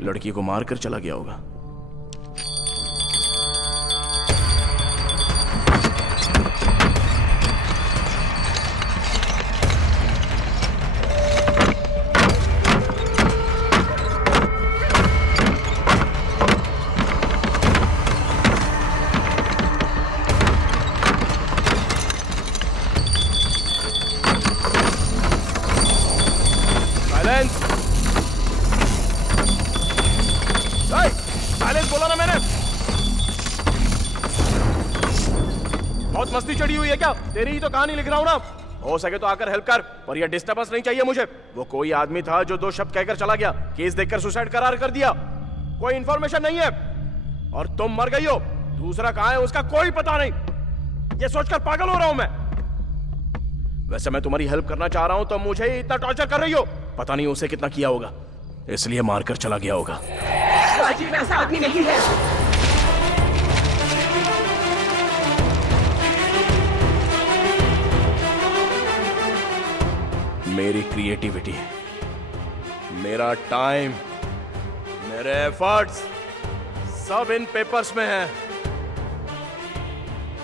लड़की को मार कर चला गया होगा। साइलेंस बोला ना मैंने। बहुत मस्ती चढ़ी हुई है क्या? तेरी ही तो कहानी लिख रहा हूं ना। हो सके तो आकर हेल्प कर, पर यह डिस्टर्बेंस नहीं चाहिए मुझे। वो कोई आदमी था जो 2 शब्द कहकर चला गया, केस देखकर सुसाइड करार कर दिया। कोई इंफॉर्मेशन नहीं है और तुम मर गई हो। दूसरा कहां है उसका कोई पता नहीं। ये सोचकर पागल हो रहा हूं मैं। वैसे मैं तुम्हारी हेल्प करना चाह रहा हूं तो मुझे ही इतना टॉर्चर कर रही हो। पता नहीं उसे कितना किया होगा, इसलिए मारकर चला गया होगा। राजीव ऐसा आदमी नहीं है। मेरी क्रिएटिविटी, मेरा टाइम, मेरे एफर्ट्स सब इन पेपर्स में है।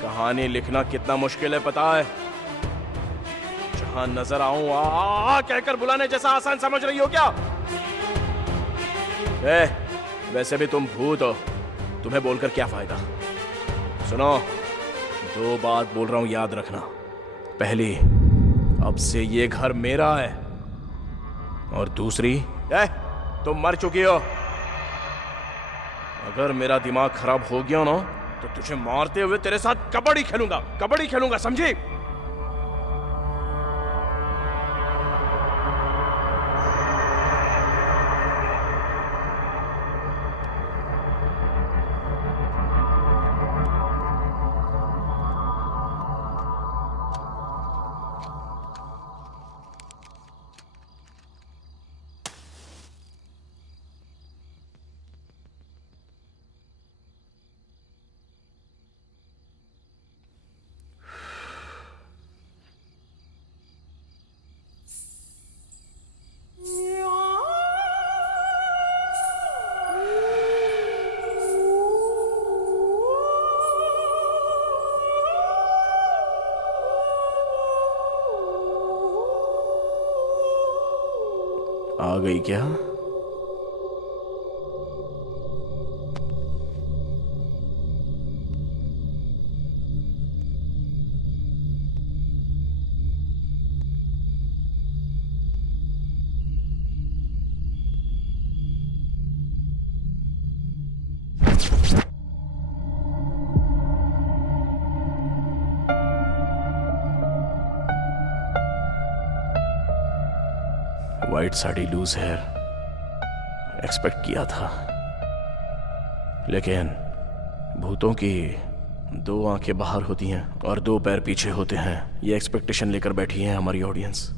कहानी लिखना कितना मुश्किल है पता है? जहां नजर आऊं आ कहकर बुलाने जैसा आसान समझ रही हो क्या? वैसे भी तुम भूत हो, तुम्हें बोलकर क्या फायदा? सुनो, 2 बात बोल रहा हूं, याद रखना। पहली, अब से ये घर मेरा है, और दूसरी, तुम मर चुकी हो। अगर मेरा दिमाग खराब हो गया ना तो तुझे मारते हुए तेरे साथ कबड्डी खेलूंगा, समझी? आ गई क्या? White sari, loose hair, expect किया था, लेकिन भूतों की 2 आंखें बाहर होती हैं और 2 पैर पीछे होते हैं, ये एक्सपेक्टेशन लेकर बैठी है हमारी ऑडियंस।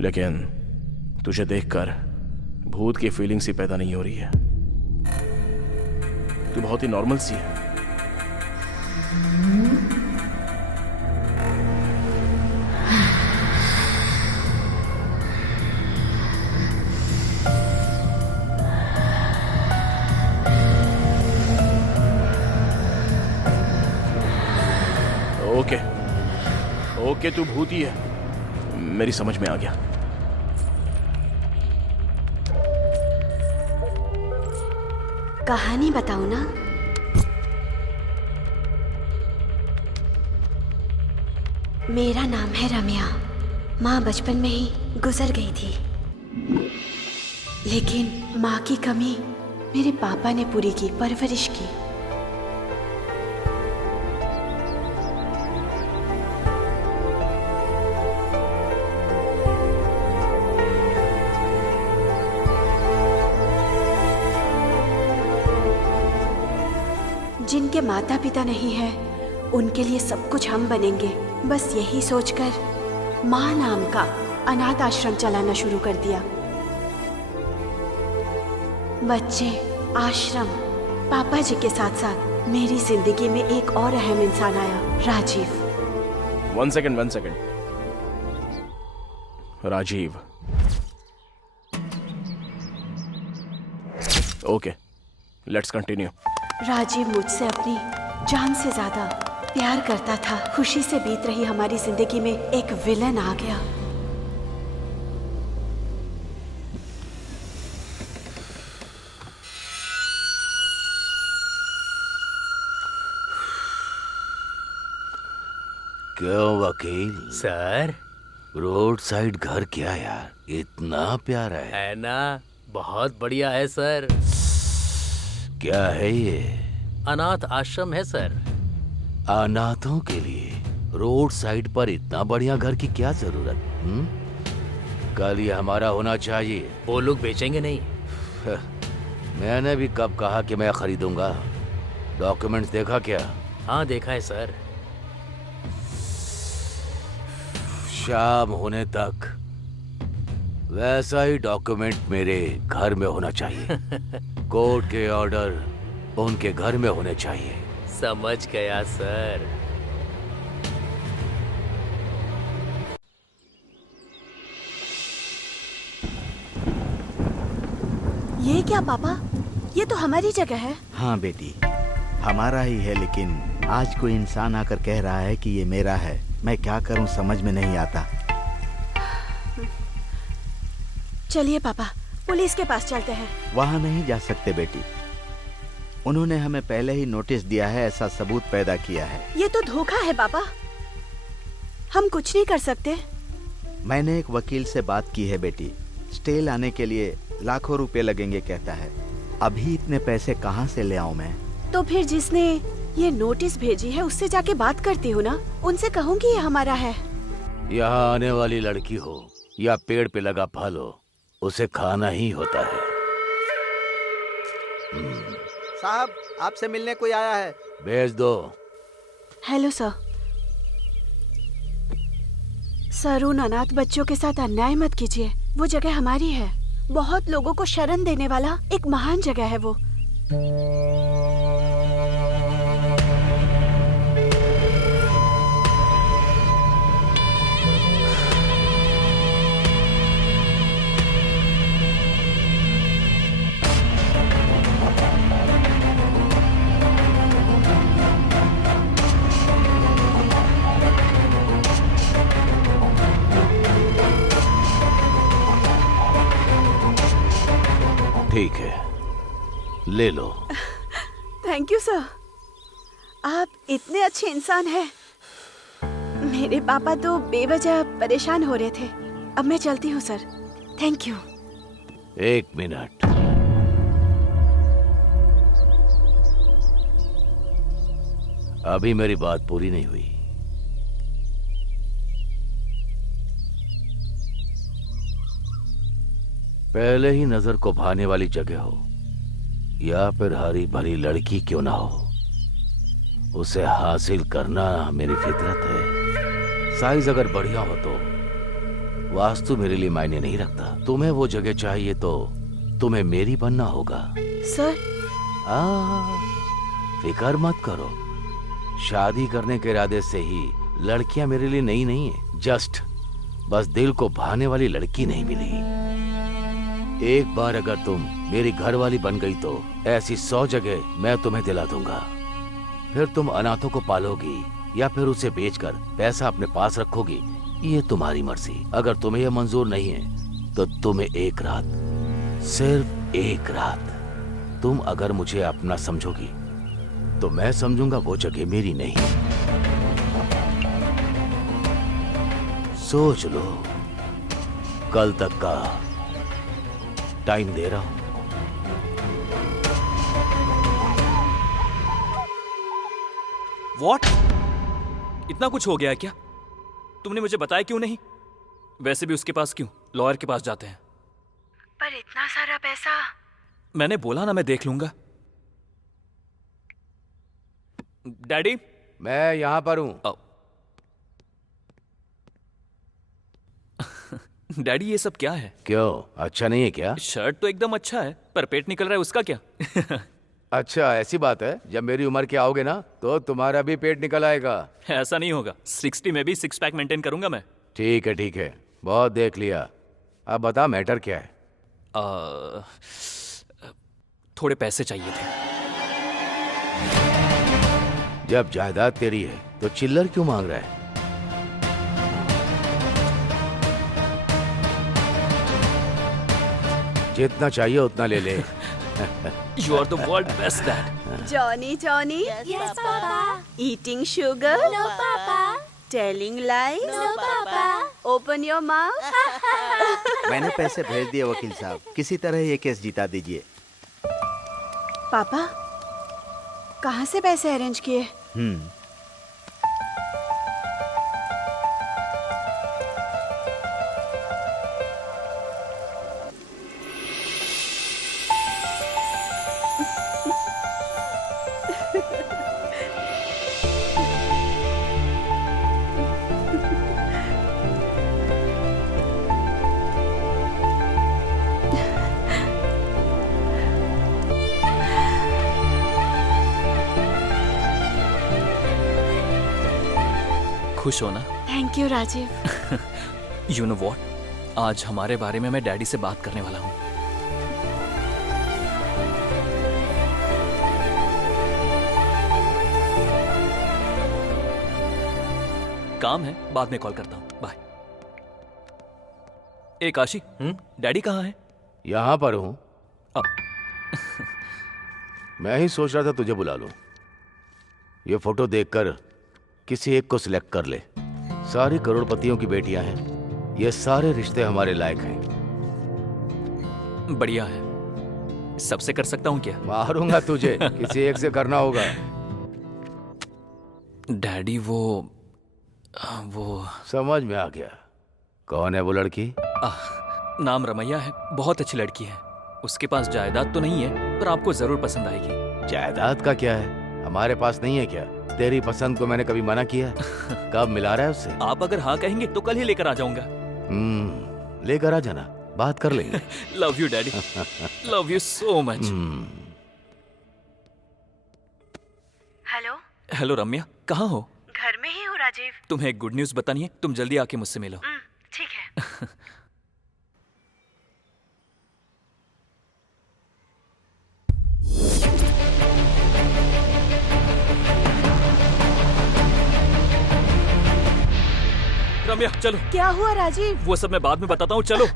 लेकिन तुझे देखकर भूत की फीलिंग्स ही पैदा नहीं हो रही है। तू बहुत ही नॉर्मल सी है। ओके, तू भूती है, मेरी समझ में आ गया। कहानी बताओ ना। मेरा नाम है रम्या। माँ बचपन में ही गुजर गई थी, लेकिन माँ की कमी मेरे पापा ने पूरी की, परवरिश की। जिनके माता पिता नहीं है, उनके लिए सब कुछ हम बनेंगे, बस यही सोचकर माँ नाम का अनाथ आश्रम चलाना शुरू कर दिया। बच्चे, आश्रम, पापा जी के साथ साथ मेरी जिंदगी में एक और अहम इंसान आया, Rajeev. 1 second. Rajeev, okay, let's continue. Rajeev मुझसे अपनी जान से ज्यादा प्यार करता था। खुशी से बीत रही हमारी जिंदगी में एक विलन आ गया। क्यों वकील? सर, रोड साइड घर क्या यार, इतना प्यारा है ना? बहुत बढ़िया है सर। क्या है ये? अनाथ आश्रम है सर। अनाथों के लिए रोड साइड पर इतना बढ़िया घर की क्या जरूरत? कल ये हमारा होना चाहिए। वो लोग बेचेंगे नहीं। मैंने भी कब कहा कि मैं खरीदूंगा? डॉक्यूमेंट्स देखा क्या? हाँ देखा है सर। शाम होने तक वैसा ही डॉक्यूमेंट मेरे घर में होना चाहिए। कोर्ट के ऑर्डर उनके घर में होने चाहिए। समझ गया सर। ये क्या पापा? ये तो हमारी जगह है। हाँ बेटी, हमारा ही है, लेकिन आज कोई इंसान आकर कह रहा है कि ये मेरा है। मैं क्या करूं समझ में नहीं आता। चलिए पापा, पुलिस के पास चलते हैं। वहाँ नहीं जा सकते बेटी, उन्होंने हमें पहले ही नोटिस दिया है, ऐसा सबूत पैदा किया है। ये तो धोखा है पापा, हम कुछ नहीं कर सकते। मैंने एक वकील से बात की है बेटी, स्टे लाने के लिए लाखों रुपए लगेंगे कहता है। अभी इतने पैसे कहाँ से ले आऊं मैं? तो फिर जिसने ये नोटिस भेजी है उससे जाके बात करती हूँ ना, उनसे कहूँगी ये हमारा है। यहाँ आने वाली लड़की हो या पेड़ पे लगा फल हो, उसे खाना ही होता है। साहब, आपसे मिलने कोई आया है। भेज दो। Hello sir. सर, उन अनाथ बच्चों के साथ अन्याय मत कीजिए। वो जगह हमारी है। बहुत लोगों को शरण देने वाला एक महान जगह है वो। ठीक है, ले लो। थैंक यू सर, आप इतने अच्छे इंसान हैं। मेरे पापा तो बेवजह परेशान हो रहे थे। अब मैं चलती हूँ सर। Thank you. एक मिनट, अभी मेरी बात पूरी नहीं हुई। पहले ही नजर को भाने वाली जगह हो या फिर हरी भरी लड़की क्यों ना हो, उसे हासिल करना मेरी फितरत है। साइज अगर बढ़िया हो तो वास्तु मेरे लिए मायने नहीं रखता। तुम्हें वो जगह चाहिए तो तुम्हें मेरी बनना होगा। सर, फिक्र मत करो, शादी करने के इरादे से ही लड़कियां मेरे लिए नहीं है। जस्ट बस दिल को भाने वाली लड़की नहीं मिली। एक बार अगर तुम मेरी घरवाली बन गई तो ऐसी 100 जगह मैं तुम्हें दिला दूंगा। फिर तुम अनाथों को पालोगी या फिर उसे बेचकर पैसा अपने पास रखोगी, ये तुम्हारी मर्जी। अगर तुम्हें यह मंजूर नहीं है तो तुम्हें एक रात, सिर्फ एक रात, तुम अगर मुझे अपना समझोगी तो मैं समझूंगा वो जगह मेरी नहीं। सोच लो, कल तक का टाइम दे रहा हूं। What? इतना कुछ हो गया है क्या? तुमने मुझे बताया क्यों नहीं? वैसे भी उसके पास क्यों, लॉयर के पास जाते हैं। पर इतना सारा पैसा। मैंने बोला ना मैं देख लूंगा। डैडी, मैं यहां पर हूं। डैडी, ये सब क्या है? क्यों, अच्छा नहीं है क्या? शर्ट तो एकदम अच्छा है, पर पेट निकल रहा है, उसका क्या? अच्छा, ऐसी बात है। जब मेरी उम्र के आओगे ना तो तुम्हारा भी पेट निकल आएगा। ऐसा नहीं होगा। 60 में भी 6 पैक मेंटेन करूंगा मैं। ठीक है ठीक है, बहुत देख लिया। अब बता मैटर क्या है? थोड़े पैसे चाहिए थे। जब जायदाद तेरी है तो चिल्लर क्यों मांग रहा है? जितना चाहिए उतना ले ले। You are the world best dad. Johnny, Johnny. Yes, Papa. Eating sugar? No, Papa. Telling lies? No, Papa. Open your mouth. मैंने पैसे भेज दिए वकील साहब, किसी तरह ये केस जिता दीजिए। पापा, कहाँ से पैसे अरेंज किए? खुश हो ना? Thank you Rajeev. You know what, आज हमारे बारे में मैं डैडी से बात करने वाला हूँ। काम है, बाद में कॉल करता हूँ, बाय। ए काशी, डैडी कहाँ है? यहां पर हूं। मैं ही सोच रहा था तुझे बुला लूं। ये फोटो देखकर किसी एक को सिलेक्ट कर ले। सारी करोड़पतियों की बेटियां हैं, ये सारे रिश्ते हमारे लायक हैं। बढ़िया है, सबसे कर सकता हूँ क्या? मारूंगा तुझे, किसी एक से करना होगा। डैडी वो समझ में आ गया। कौन है वो लड़की? नाम रमैया है, बहुत अच्छी लड़की है। उसके पास जायदाद तो नहीं है, पर आपको जरूर पसंद आएगी। जायदाद का क्या है, हमारे पास नहीं है क्या? तेरी पसंद को मैंने कभी मना किया? कब मिला रहा है उससे? आप अगर हाँ कहेंगे तो कल ही लेकर आ जाऊंगा। लेकर आ जाना, बात कर लेंगे। Love you daddy, love you so much. Hello. Hello Ramya, कहाँ हो? घर में ही हूँ राजीव। तुम्हें एक गुड न्यूज बतानी है, तुम जल्दी आके मुझसे मिलो। ठीक है। रम्या चलो। क्या हुआ राजीव? वो सब मैं बाद में बताता हूँ, चलो।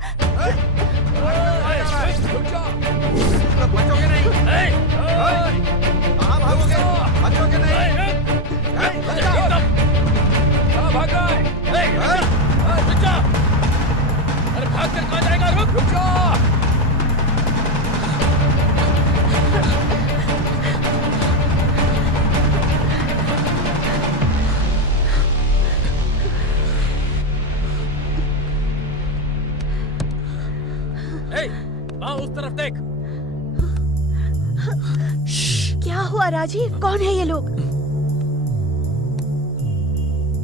भाग कर कहाँ जाएगा? रुक जा। उस तरफ देख। क्या हुआ राजीव? कौन है ये लोग?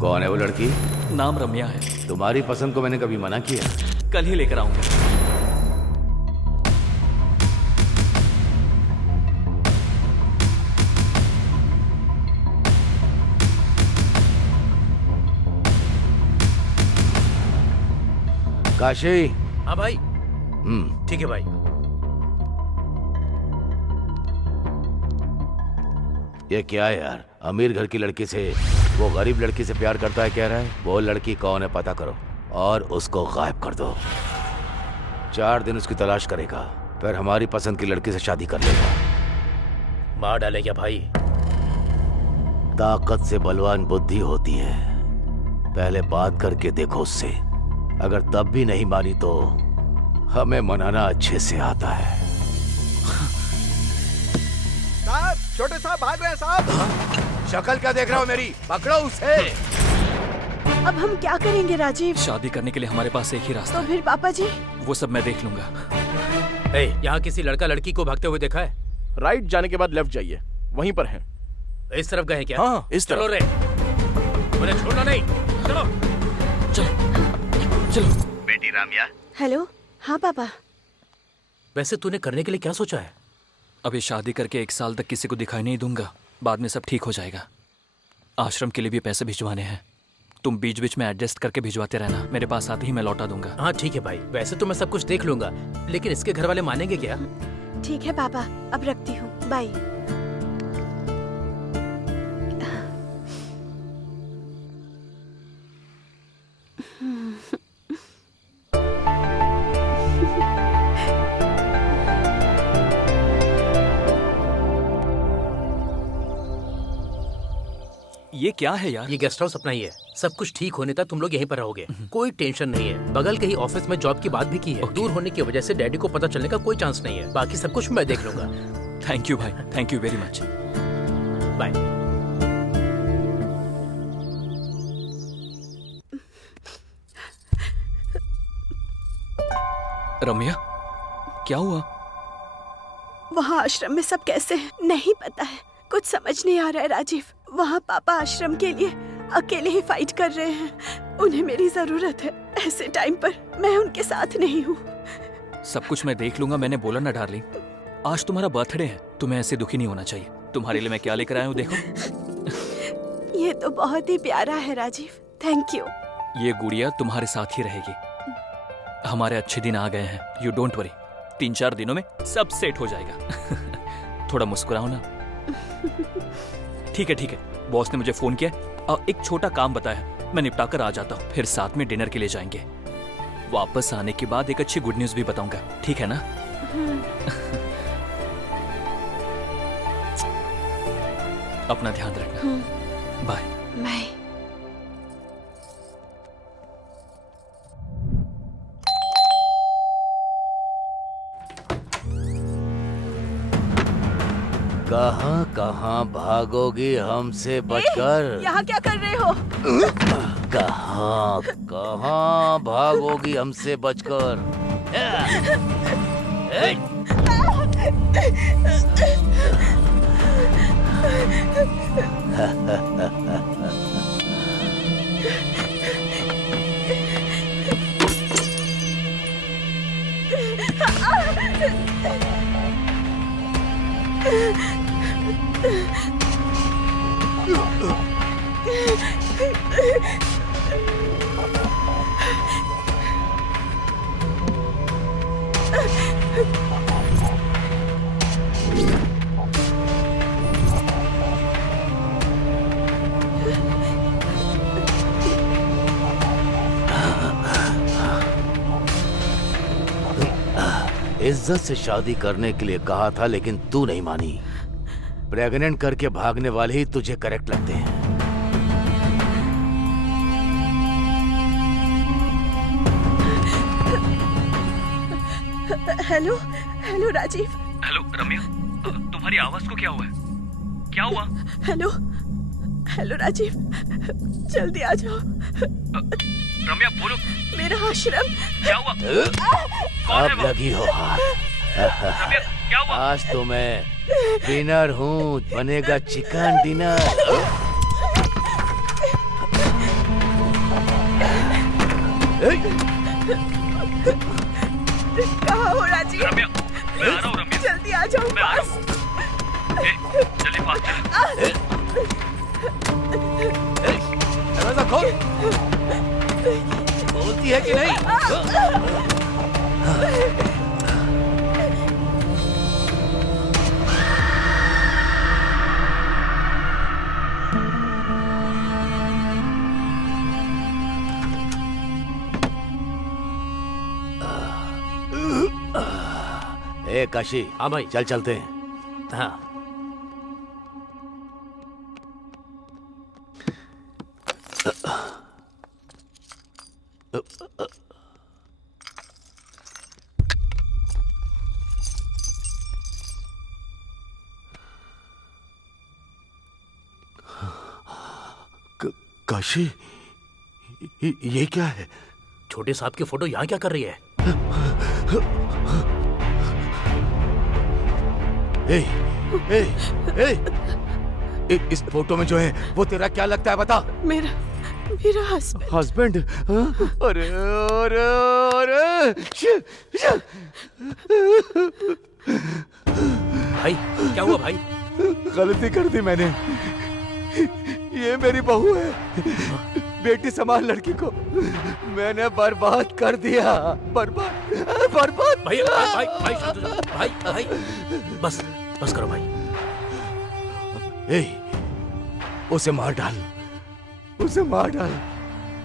कौन है वो लड़की? नाम रम्या है। तुम्हारी पसंद को मैंने कभी मना किया? कल ही लेकर आऊंगा। काशी। हाँ भाई। ठीक है भाई। ये क्या है यार? अमीर घर की लड़की से वो गरीब लड़की से प्यार करता है कह रहा है। वो लड़की कौन है पता करो और उसको गायब कर दो। 4 दिन उसकी तलाश करेगा, फिर हमारी पसंद की लड़की से शादी कर लेगा। मार डालेगा भाई। ताकत से बलवान बुद्धि होती है। पहले बात करके देखो उससे, अगर तब भी नहीं मानी तो हमें मनाना अच्छे से आता है। साहब, छोटे साहब भाग रहे हैं साहब। शक्ल क्या देख रहे हो मेरी? पकड़ो उसे। अब हम क्या करेंगे राजीव? शादी करने के लिए हमारे पास एक ही रास्ता तो फिर पापा जी? वो सब मैं देख लूंगा। यहाँ किसी लड़का लड़की को भागते हुए देखा है? राइट जाने के बाद लेफ्ट जाइए, वहीं पर है। इस तरफ गए क्या? हाँ, इस तरफ। चलो रे, मुझे छोड़ना नहीं। चलो चलो चलो। बेटी रामिया। हेलो। हाँ पापा। वैसे तूने करने के लिए क्या सोचा है? अभी शादी करके 1 साल तक किसी को दिखाई नहीं दूंगा, बाद में सब ठीक हो जाएगा। आश्रम के लिए भी पैसे भिजवाने हैं, तुम बीच बीच में एडजस्ट करके भिजवाते रहना, मेरे पास आते ही मैं लौटा दूंगा। हाँ ठीक है भाई, वैसे तो मैं सब कुछ देख लूंगा, लेकिन इसके घर वाले मानेंगे क्या? ठीक है पापा, अब रखती हूँ, बाय। ये क्या है यार? ये गेस्ट हाउस अपना ही है। सब कुछ ठीक होने तक तुम लोग यहीं पर रहोगे, कोई टेंशन नहीं है। बगल के ही ऑफिस में जॉब की बात भी की है। दूर होने की वजह से डैडी को पता चलने का कोई चांस नहीं है। बाकी सब कुछ मैं देख लूंगा। थैंक यू भाई, thank you very much. Bye. Ramya, क्या हुआ? वहाँ आश्रम में सब कैसे हैं? नहीं पता है, कुछ समझ नहीं आ रहा है राजीव। वहाँ पापा आश्रम के लिए अकेले ही फाइट कर रहे हैं। उन्हें मेरी जरूरत है। ऐसे टाइम पर मैं उनके साथ नहीं हूँ। सब कुछ मैं देख लूंगा। मैंने बोला ना डार्लिंग, आज तुम्हारा बर्थडे है, तुम्हें ऐसे दुखी नहीं होना चाहिए। तुम्हारे लिए मैं क्या लेकर आया हूँ देखो। ये तो बहुत ही प्यारा है राजीव, थैंक यू। ये गुड़िया तुम्हारे साथ ही रहेगी। हमारे अच्छे दिन आ गए हैं, यू डोंट वरी। 3-4 दिनों में सब सेट हो जाएगा। थोड़ा मुस्कुराओ ना। ठीक है ठीक है, बॉस ने मुझे फोन किया और एक छोटा काम बताया, मैं निपटा कर आ जाता हूँ। फिर साथ में डिनर के लिए जाएंगे। वापस आने के बाद एक अच्छी गुड न्यूज भी बताऊंगा, ठीक है ना? अपना ध्यान रखना। Bye bye. कहाँ कहाँ भागोगी हमसे बचकर? यहाँ क्या कर रहे हो? कहाँ कहाँ भागोगी हमसे बचकर? इज्जत से शादी करने के लिए कहा था, लेकिन तू नहीं मानी। प्रेग्नेंट करके भागने वाले ही तुझे करेक्ट लगते हैं। Hello hello Rajeev. Hello Ramya, तुम्हारी आवाज को क्या हुआ है? क्या हुआ? हेलो हेलो राजीव, जल्दी आ जाओ। रम्या बोलो। मेरा आश्रम। क्या हुआ? अब लगी हो हाथ। रम्या क्या हुआ? आज तो मैं डिनर हूँ, बनेगा चिकन डिनर। कहाँ हो राजीव? रम्या मैं आ रहा हूँ। रम्या जल्दी आ जाओ पास। जल्दी पास चल। दरवाजा खोल। बोलती है कि नहीं? ए काशी। हाँ भाई। चल चलते हैं। हाँ। काशी, ये क्या है? छोटे साहब की फोटो यहाँ क्या कर रही है? इस फोटो में जो है वो तेरा क्या लगता है बता? मेरा हस्बैंड। हस्बैंड? अरे अरे अरे भाई क्या हुआ भाई? गलती कर दी मैंने। ये मेरी बहू है। बेटी समान लड़की को मैंने बर्बाद कर दिया। बर्बाद बर्बाद। भाई भाई भाई भाई शांत हो जाओ। भाई भाई बस बस करो भाई। ए, उसे मार डाल, उसे मार डाल।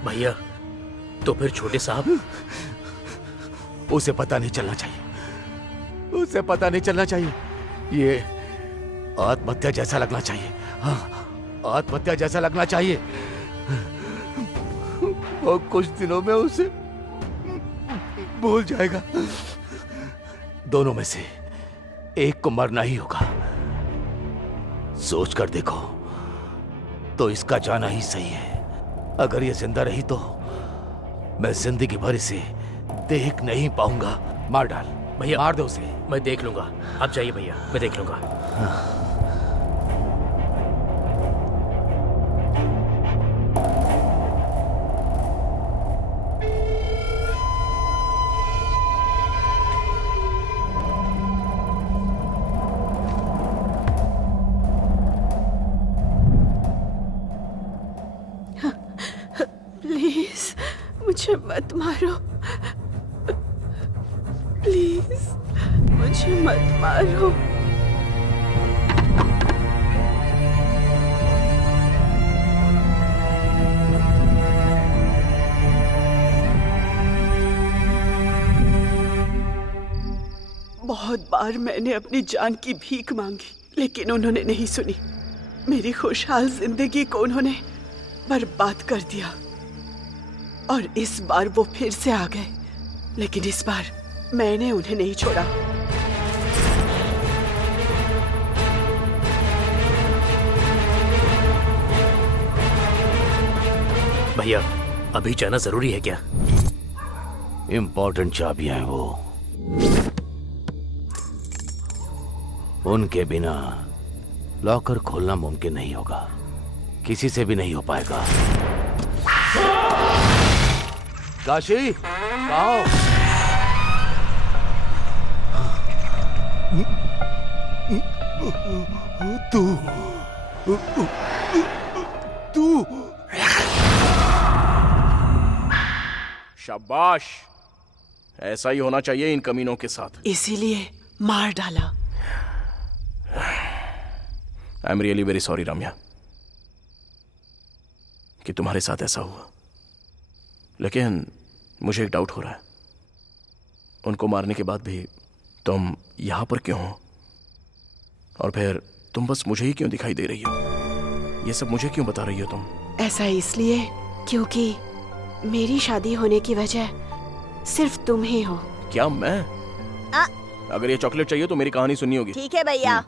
भैया तो फिर छोटे साहब? उसे पता नहीं चलना चाहिए, उसे पता नहीं चलना चाहिए। ये आत्महत्या जैसा लगना चाहिए। हाँ, आत्महत्या जैसा लगना चाहिए। वो कुछ दिनों में उसे भूल जाएगा। दोनों में से एक को मरना ही होगा। सोच कर देखो तो इसका जाना ही सही है। अगर ये जिंदा रही तो मैं जिंदगी भर इसे देख नहीं पाऊंगा। मार डाल भैया, मार दो उसे। मैं देख लूंगा, आप जाइए भैया, मैं देख लूंगा। प्लीज मुझे मत मारो, प्लीज मुझे मत मारो। बहुत बार मैंने अपनी जान की भीख मांगी, लेकिन उन्होंने नहीं सुनी। मेरी खुशहाल जिंदगी को उन्होंने बर्बाद कर दिया। और इस बार वो फिर से आ गए, लेकिन इस बार मैंने उन्हें नहीं छोड़ा। भैया अभी जाना जरूरी है क्या? इंपॉर्टेंट चाबियां हैं वो, उनके बिना लॉकर खोलना मुमकिन नहीं होगा, किसी से भी नहीं हो पाएगा। काशी, आओ। तू शाबाश, ऐसा ही होना चाहिए इन कमीनों के साथ। इसीलिए मार डाला। I am really very sorry Ramya कि तुम्हारे साथ ऐसा हुआ, लेकिन मुझे एक डाउट हो रहा है। उनको मारने के बाद भी तुम यहां पर क्यों हो? और फिर तुम बस मुझे ही क्यों दिखाई दे रही हो? ये सब मुझे क्यों बता रही हो तुम? ऐसा इसलिए क्योंकि मेरी शादी होने की वजह सिर्फ तुम ही हो। क्या मैं? अगर ये चॉकलेट चाहिए तो मेरी कहानी सुननी होगी। ठीक है भैया।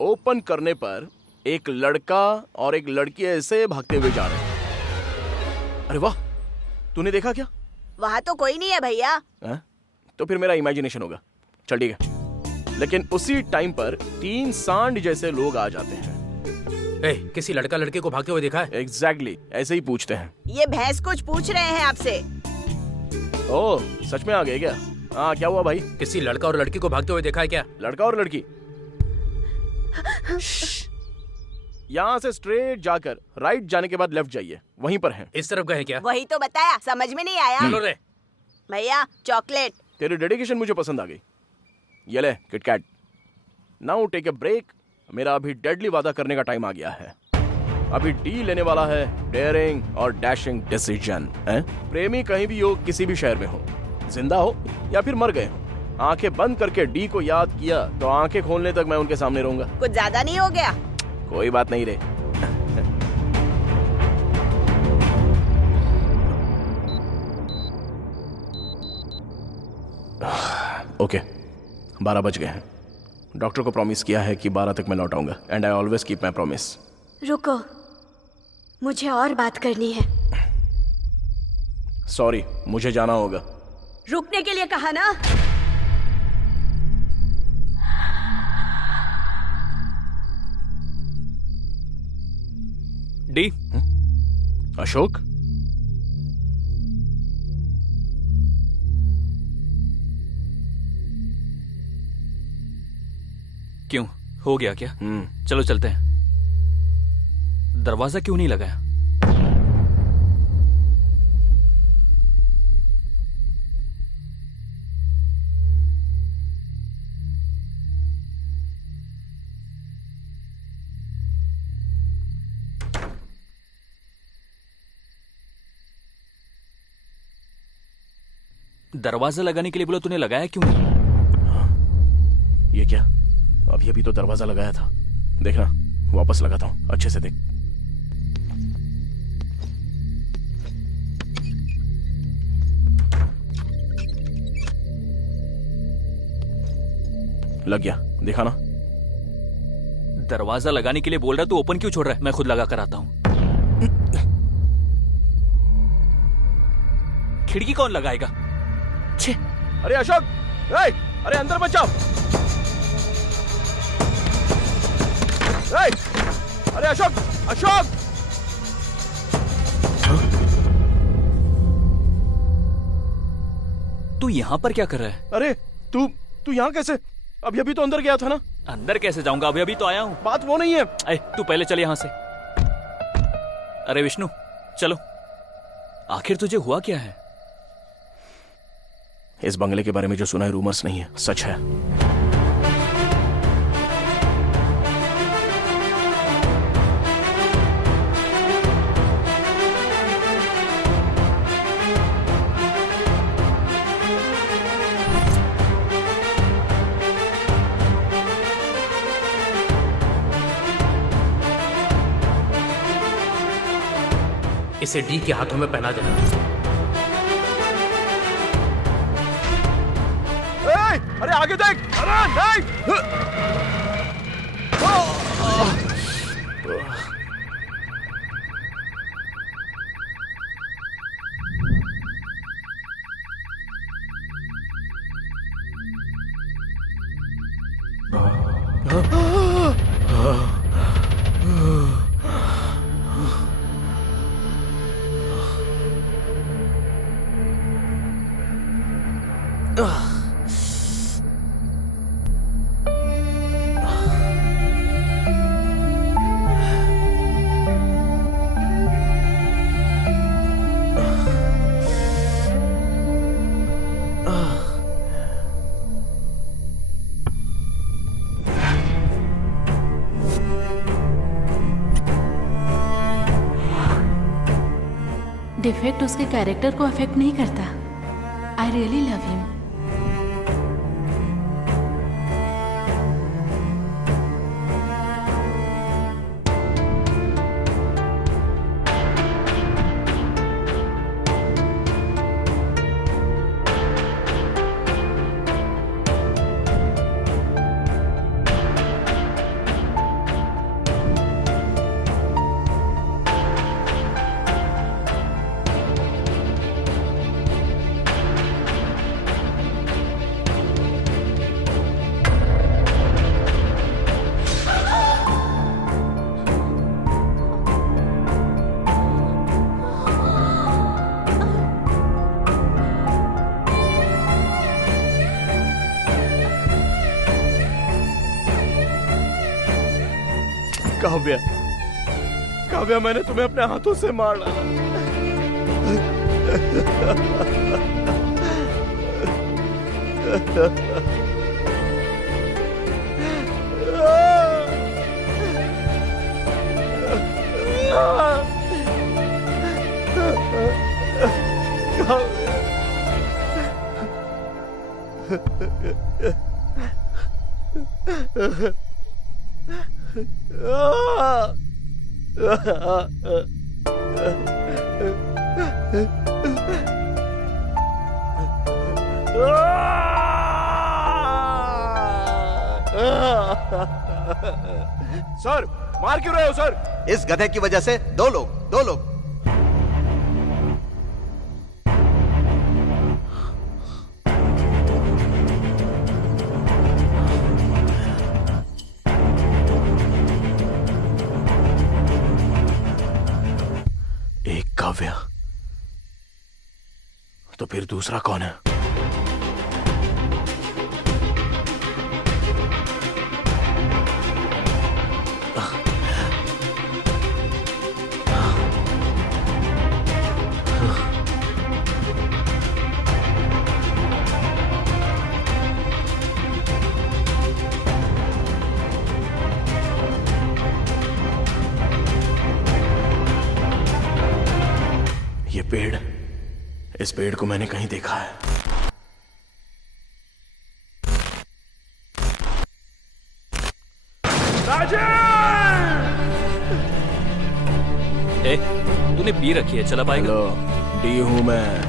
ओपन करने पर एक लड़का और एक लड़की ऐसे भागते हुए जा रहे हैं। अरे वाह, तूने देखा क्या? वहाँ तो कोई नहीं है भैया। तो फिर मेरा इमेजिनेशन होगा। चल ठीक है। लेकिन उसी टाइम पर 3 सांड जैसे लोग आ जाते हैं। किसी लड़का लड़के को भागते हुए देखा है? एग्जैक्टली, ऐसे ही पूछते हैं। ये भैंस कुछ पूछ रहे हैं आपसे। ओह, सच में आ गए क्या? हाँ, क्या हुआ भाई? किसी लड़का और लड़की को भागते हुए देखा है क्या? लड़का और लड़की? यहाँ से स्ट्रेट जाकर राइट जाने के बाद लेफ्ट जाइए, वहीं पर हैं। इस तरफ गए क्या? वही तो बताया, समझ में नहीं आया। चलो रे भैया, चॉकलेट। तेरी डेडिकेशन मुझे पसंद आ गई। ये ले KitKat. Now take a break. मेरा अभी डेडली वादा करने का टाइम आ गया है। अभी डी लेने वाला है डेयरिंग और डैशिंग डिसीजन। प्रेमी कहीं भी हो, किसी भी शहर में हो, जिंदा हो या फिर मर गए हो, आंखें बंद करके डी को याद किया तो आंखें खोलने तक मैं उनके सामने रहूंगा। कुछ ज्यादा नहीं हो गया? कोई बात नहीं रे। ओके, 12 बज गए हैं। डॉक्टर को प्रॉमिस किया है कि 12 तक मैं लौट आऊंगा and I always keep my promise. रुको, मुझे और बात करनी है। सॉरी, मुझे जाना होगा। रुकने के लिए कहा ना। डी। अशोक, क्यों, हो गया क्या? चलो चलते हैं। दरवाजा क्यों नहीं लगाया? दरवाजा लगाने के लिए बोला, तूने लगाया क्यों नहीं? ये क्या? अभी तो दरवाजा लगाया था। देखना, वापस लगाता हूं, अच्छे से देख। लग गया, देखा ना? दरवाजा लगाने के लिए बोल रहा है, तू ओपन क्यों छोड़ रहा है? मैं खुद लगा कर आता हूं। खिड़की कौन लगाएगा? छे। अरे अशोक, अरे अंदर मत जाओ। अरे अशोक, अशोक! तू यहां पर क्या कर रहा है? अरे तू यहां कैसे? अभी तो अंदर गया था ना। अंदर कैसे जाऊंगा? अभी तो आया हूं। बात वो नहीं है। तू पहले चल यहां से। अरे विष्णु, चलो। आखिर तुझे हुआ क्या है? इस बंगले के बारे में जो सुना है रूमर्स नहीं है, सच है। इसे डी के हाथों में पहना देना। अरे आगे देख! अरे नहीं! डिफेक्ट उसके कैरेक्टर को अफेक्ट नहीं करता। I really love him. Kavya, मैंने तुम्हें अपने हाथों से मार डाला। सर, मार क्यों रहे हो सर? इस गधे की वजह से दो लोग। एक काव्या, तो फिर दूसरा कौन है? पेड़, इस पेड़ को मैंने कहीं देखा है। ए, तूने पी रखी है, चला पाएगा? हेलो, डी हूं मैं।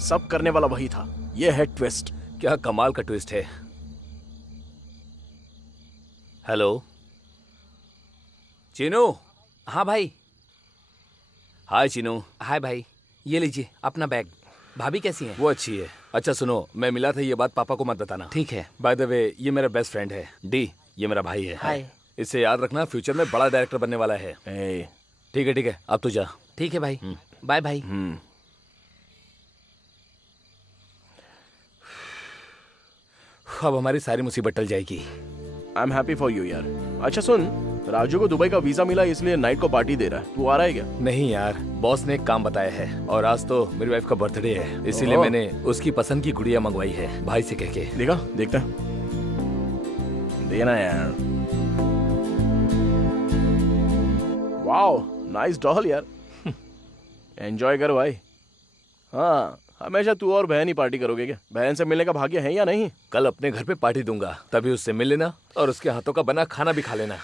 सब करने वाला वही था। ये है ट्विस्ट। क्या कमाल का ट्विस्ट है। हेलो चीनू। हाँ भाई। हाय चीनू। हाय भाई, ये लीजिए अपना बैग। भाभी कैसी है? वो अच्छी है। अच्छा सुनो, मैं मिला था, ये बात पापा को मत बताना। ठीक है। बाय द वे, ये मेरा बेस्ट फ्रेंड है डी। ये मेरा भाई है। हाय। इससे याद रखना, फ्यूचर में बड़ा डायरेक्टर बनने वाला है। ठीक है ठीक है, अब तू जा। ठीक है भाई, बाय भाई। अब हमारी सारी मुसीबत टल जाएगी। I am happy for you यार। अच्छा सुन, राजू को दुबई का वीजा मिला, इसलिए नाइट को पार्टी दे रहा है। तू आ रहा है क्या? नहीं यार, बॉस ने एक काम बताया है, और आज तो मेरी वाइफ का बर्थडे है, इसीलिए ओह। मैंने उसकी पसंद की गुड़िया मंगवाई है भाई से कह के। देखा, देखता है। देना यार। वाओ, नाइस डॉल यार। एंजॉय कर भाई। हाँ, हमेशा तू और बहन ही पार्टी करोगे क्या? बहन से मिलने का भाग्य है या नहीं? कल अपने घर पे पार्टी दूंगा, तभी उससे मिल लेना और उसके हाथों का बना खाना भी खा लेना।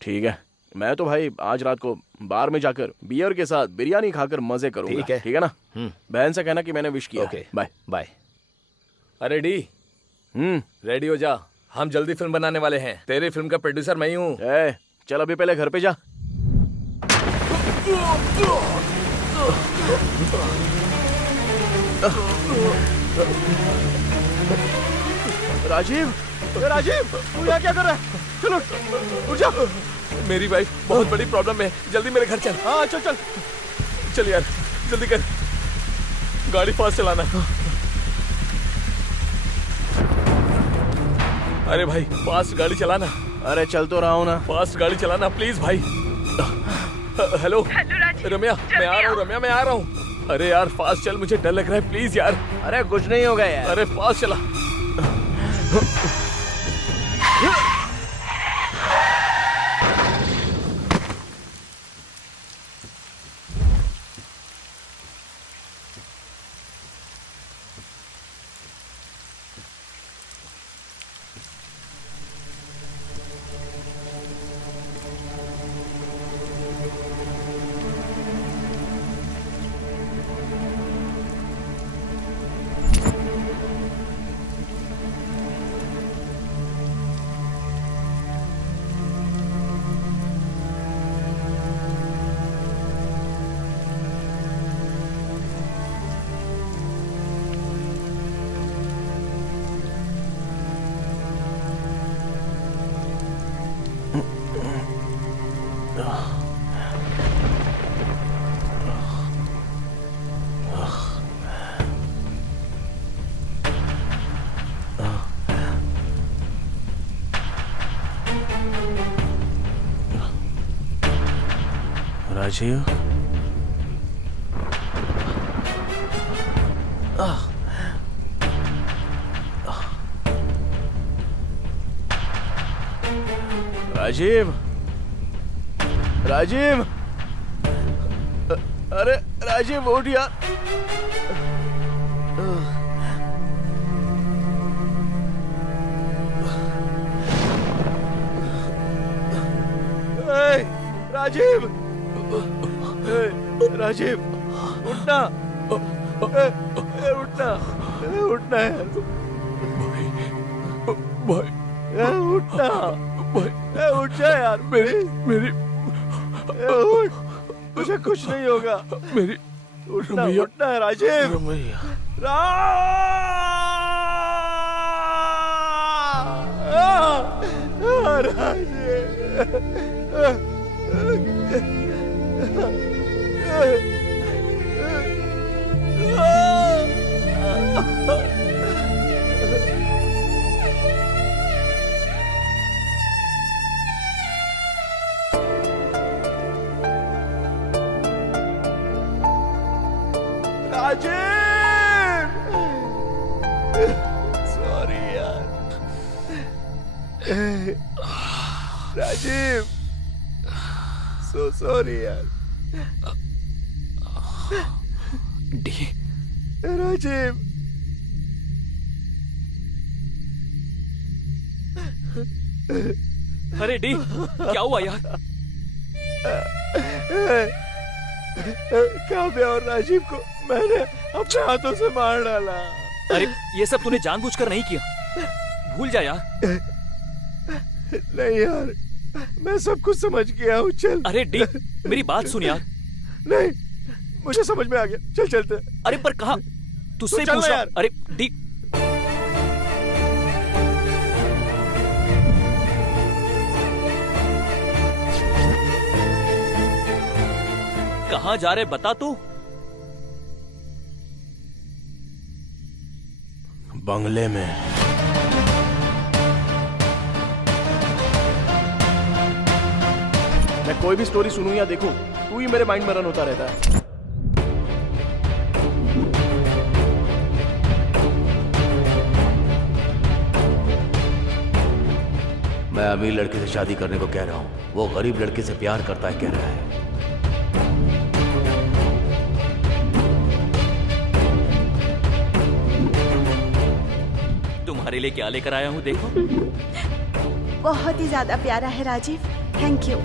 ठीक है, मैं तो भाई आज रात को बार में जाकर बियर के साथ बिरयानी खाकर मजे करूंगा। ठीक है ना? बहन से कहना कि मैंने विश किया। Okay, bye bye. अरे डी, रेडी हो जा, हम जल्दी फिल्म बनाने वाले हैं। तेरी फिल्म का प्रोड्यूसर मैं ही हूँ। चल अभी पहले घर पे जा। राजीव, राजीव, तू यहाँ क्या कर रहा है? चलो, उठ जा। मेरी वाइफ बहुत बड़ी प्रॉब्लम है, जल्दी मेरे घर चल। हाँ चल चल चल यार, जल्दी कर, गाड़ी फास्ट चलाना। अरे भाई, फास्ट गाड़ी चलाना। अरे चल तो रहा हूँ ना। फास्ट गाड़ी चलाना प्लीज भाई। हेलो रम्या, मैं आ रहा हूँ। रम्या, मैं आ रहा हूँ। अरे यार फास्ट चल, मुझे डर लग रहा है, प्लीज यार। अरे कुछ नहीं होगा यार। अरे फास्ट चला। राजीव, राजीव, राजीव, अरे राजीव उठ यार। राजीव, राजीव उठना, उठना, उठना यार। भाई उठना, उठ जा यार। मेरी उठ, मुझे कुछ नहीं होगा। मेरी उठना, उठना है राजीव। राजीव, राजीव, सो सॉरी यार। डी, राजीव, अरे डी, क्या हुआ यार? काव्या और राजीव को मैंने अपने हाथों से मार डाला। अरे ये सब तूने जानबूझकर नहीं किया, भूल जा यार। नहीं यार, मैं सब कुछ समझ गया हूँ, चल। अरे डी, मेरी बात सुन यार। नहीं, मुझे समझ में आ गया, चल चलते हैं। अरे पर कहाँ, तुझसे चल पूछ ना रहा। यार। अरे डी, कहाँ जा रहे बता तू? बंगले में। मैं कोई भी स्टोरी सुनूं या देखूं, तू ही मेरे माइंड में रन होता रहता है। मैं अमीर लड़के से शादी करने को कह रहा हूँ, वो गरीब लड़के से प्यार करता है कह रहा है। तुम्हारे लिए क्या लेकर आया हूँ देखो। बहुत ही ज्यादा प्यारा है राजीव, थैंक यू।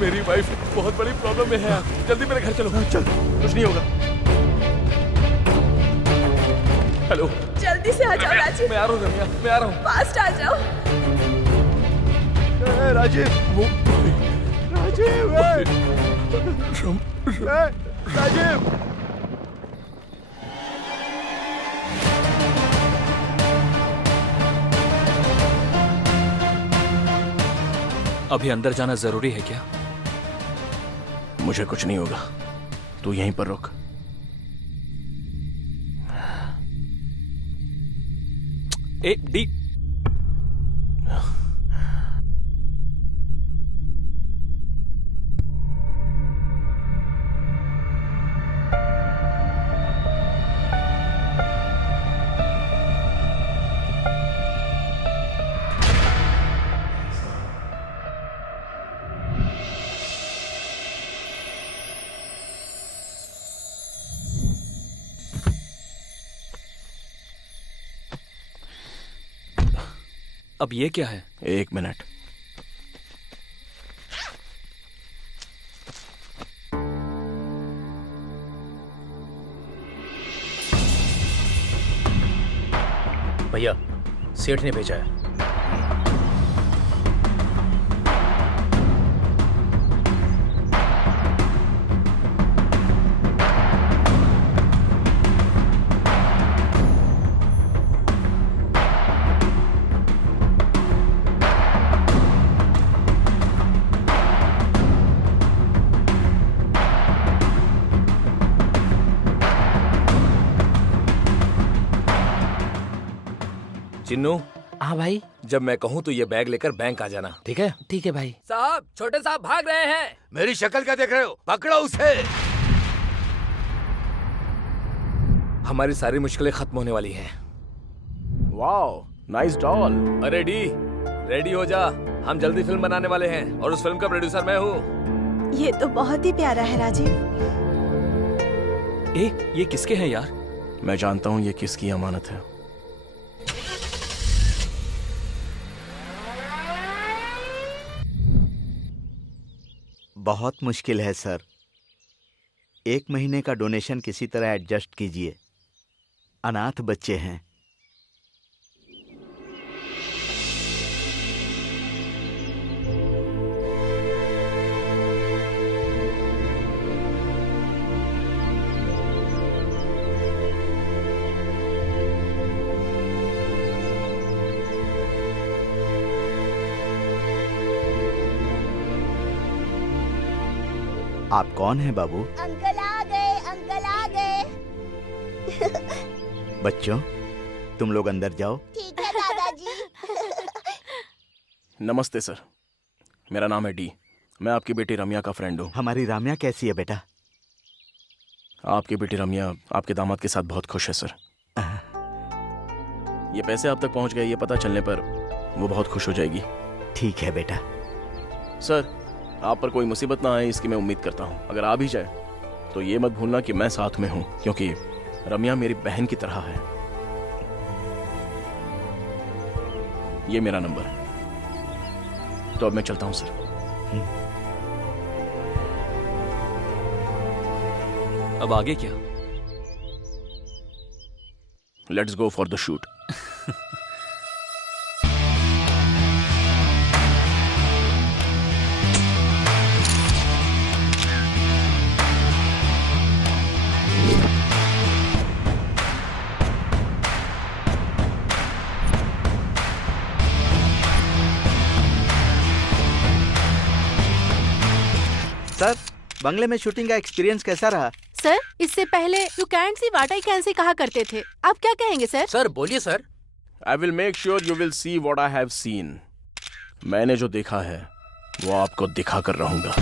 मेरी वाइफ बहुत बड़ी प्रॉब्लम में है, जल्दी मेरे घर चलो। चल, कुछ नहीं होगा। हेलो, जल्दी से आ जाओ राजीव। मैं आ रहा हूँ रम्या, मैं आ रहा हूँ। फास्ट आ जाओ। राजीव, राजीव, राजीव। अभी अंदर जाना जरूरी है क्या? मुझे कुछ नहीं होगा, तू यहीं पर रुक। ए डी, अब ये क्या है? 1 मिनट। भैया, सेठ ने भेजा है। चिन्नू, हाँ भाई। जब मैं कहूँ तो ये बैग लेकर बैंक आ जाना, ठीक है? ठीक है भाई। साहब, छोटे साहब भाग रहे हैं। मेरी शक्ल क्या देख रहे हो? पकड़ो उसे। हमारी सारी मुश्किलें खत्म होने वाली हैं। Wow, nice doll. अरे डी, रेडी हो जा, हम जल्दी फिल्म बनाने वाले हैं और उस फिल्म का प्रोड्यूसर मैं हूँ। ये तो बहुत ही प्यारा है राजीव। ये किसके हैं यार? मैं जानता हूँ ये किसकी अमानत है। बहुत मुश्किल है सर। 1 महीने का डोनेशन किसी तरह एडजस्ट कीजिए, अनाथ बच्चे हैं। आप कौन हैं बाबू? अंकल आ गए, अंकल आ गए। बच्चों, तुम लोग अंदर जाओ। ठीक है दादाजी। नमस्ते सर, मेरा नाम है डी। मैं आपकी बेटी रम्या का फ्रेंड हूँ। हमारी राम्या कैसी है बेटा? आपकी बेटी रम्या आपके दामाद के साथ बहुत खुश है सर। ये पैसे आप तक पहुंच गए ये पता चलने पर वो बहुत खुश हो जाएगी। ठीक है बेटा। सर, आप पर कोई मुसीबत ना आए इसकी मैं उम्मीद करता हूँ। अगर आ भी जाए तो ये मत भूलना कि मैं साथ में हूँ, क्योंकि रम्या मेरी बहन की तरह है। ये मेरा नंबर है। तो अब मैं चलता हूँ सर। अब आगे क्या? Let's go for the shoot. Sir, बंगले में शूटिंग का एक्सपीरियंस कैसा रहा? सर, इससे पहले you can see what I can see कहा करते थे, आप क्या कहेंगे सर? सर बोलिए sir. I will make sure you will see what I have scene. मैंने जो देखा है वो आपको दिखा कर रहूंगा।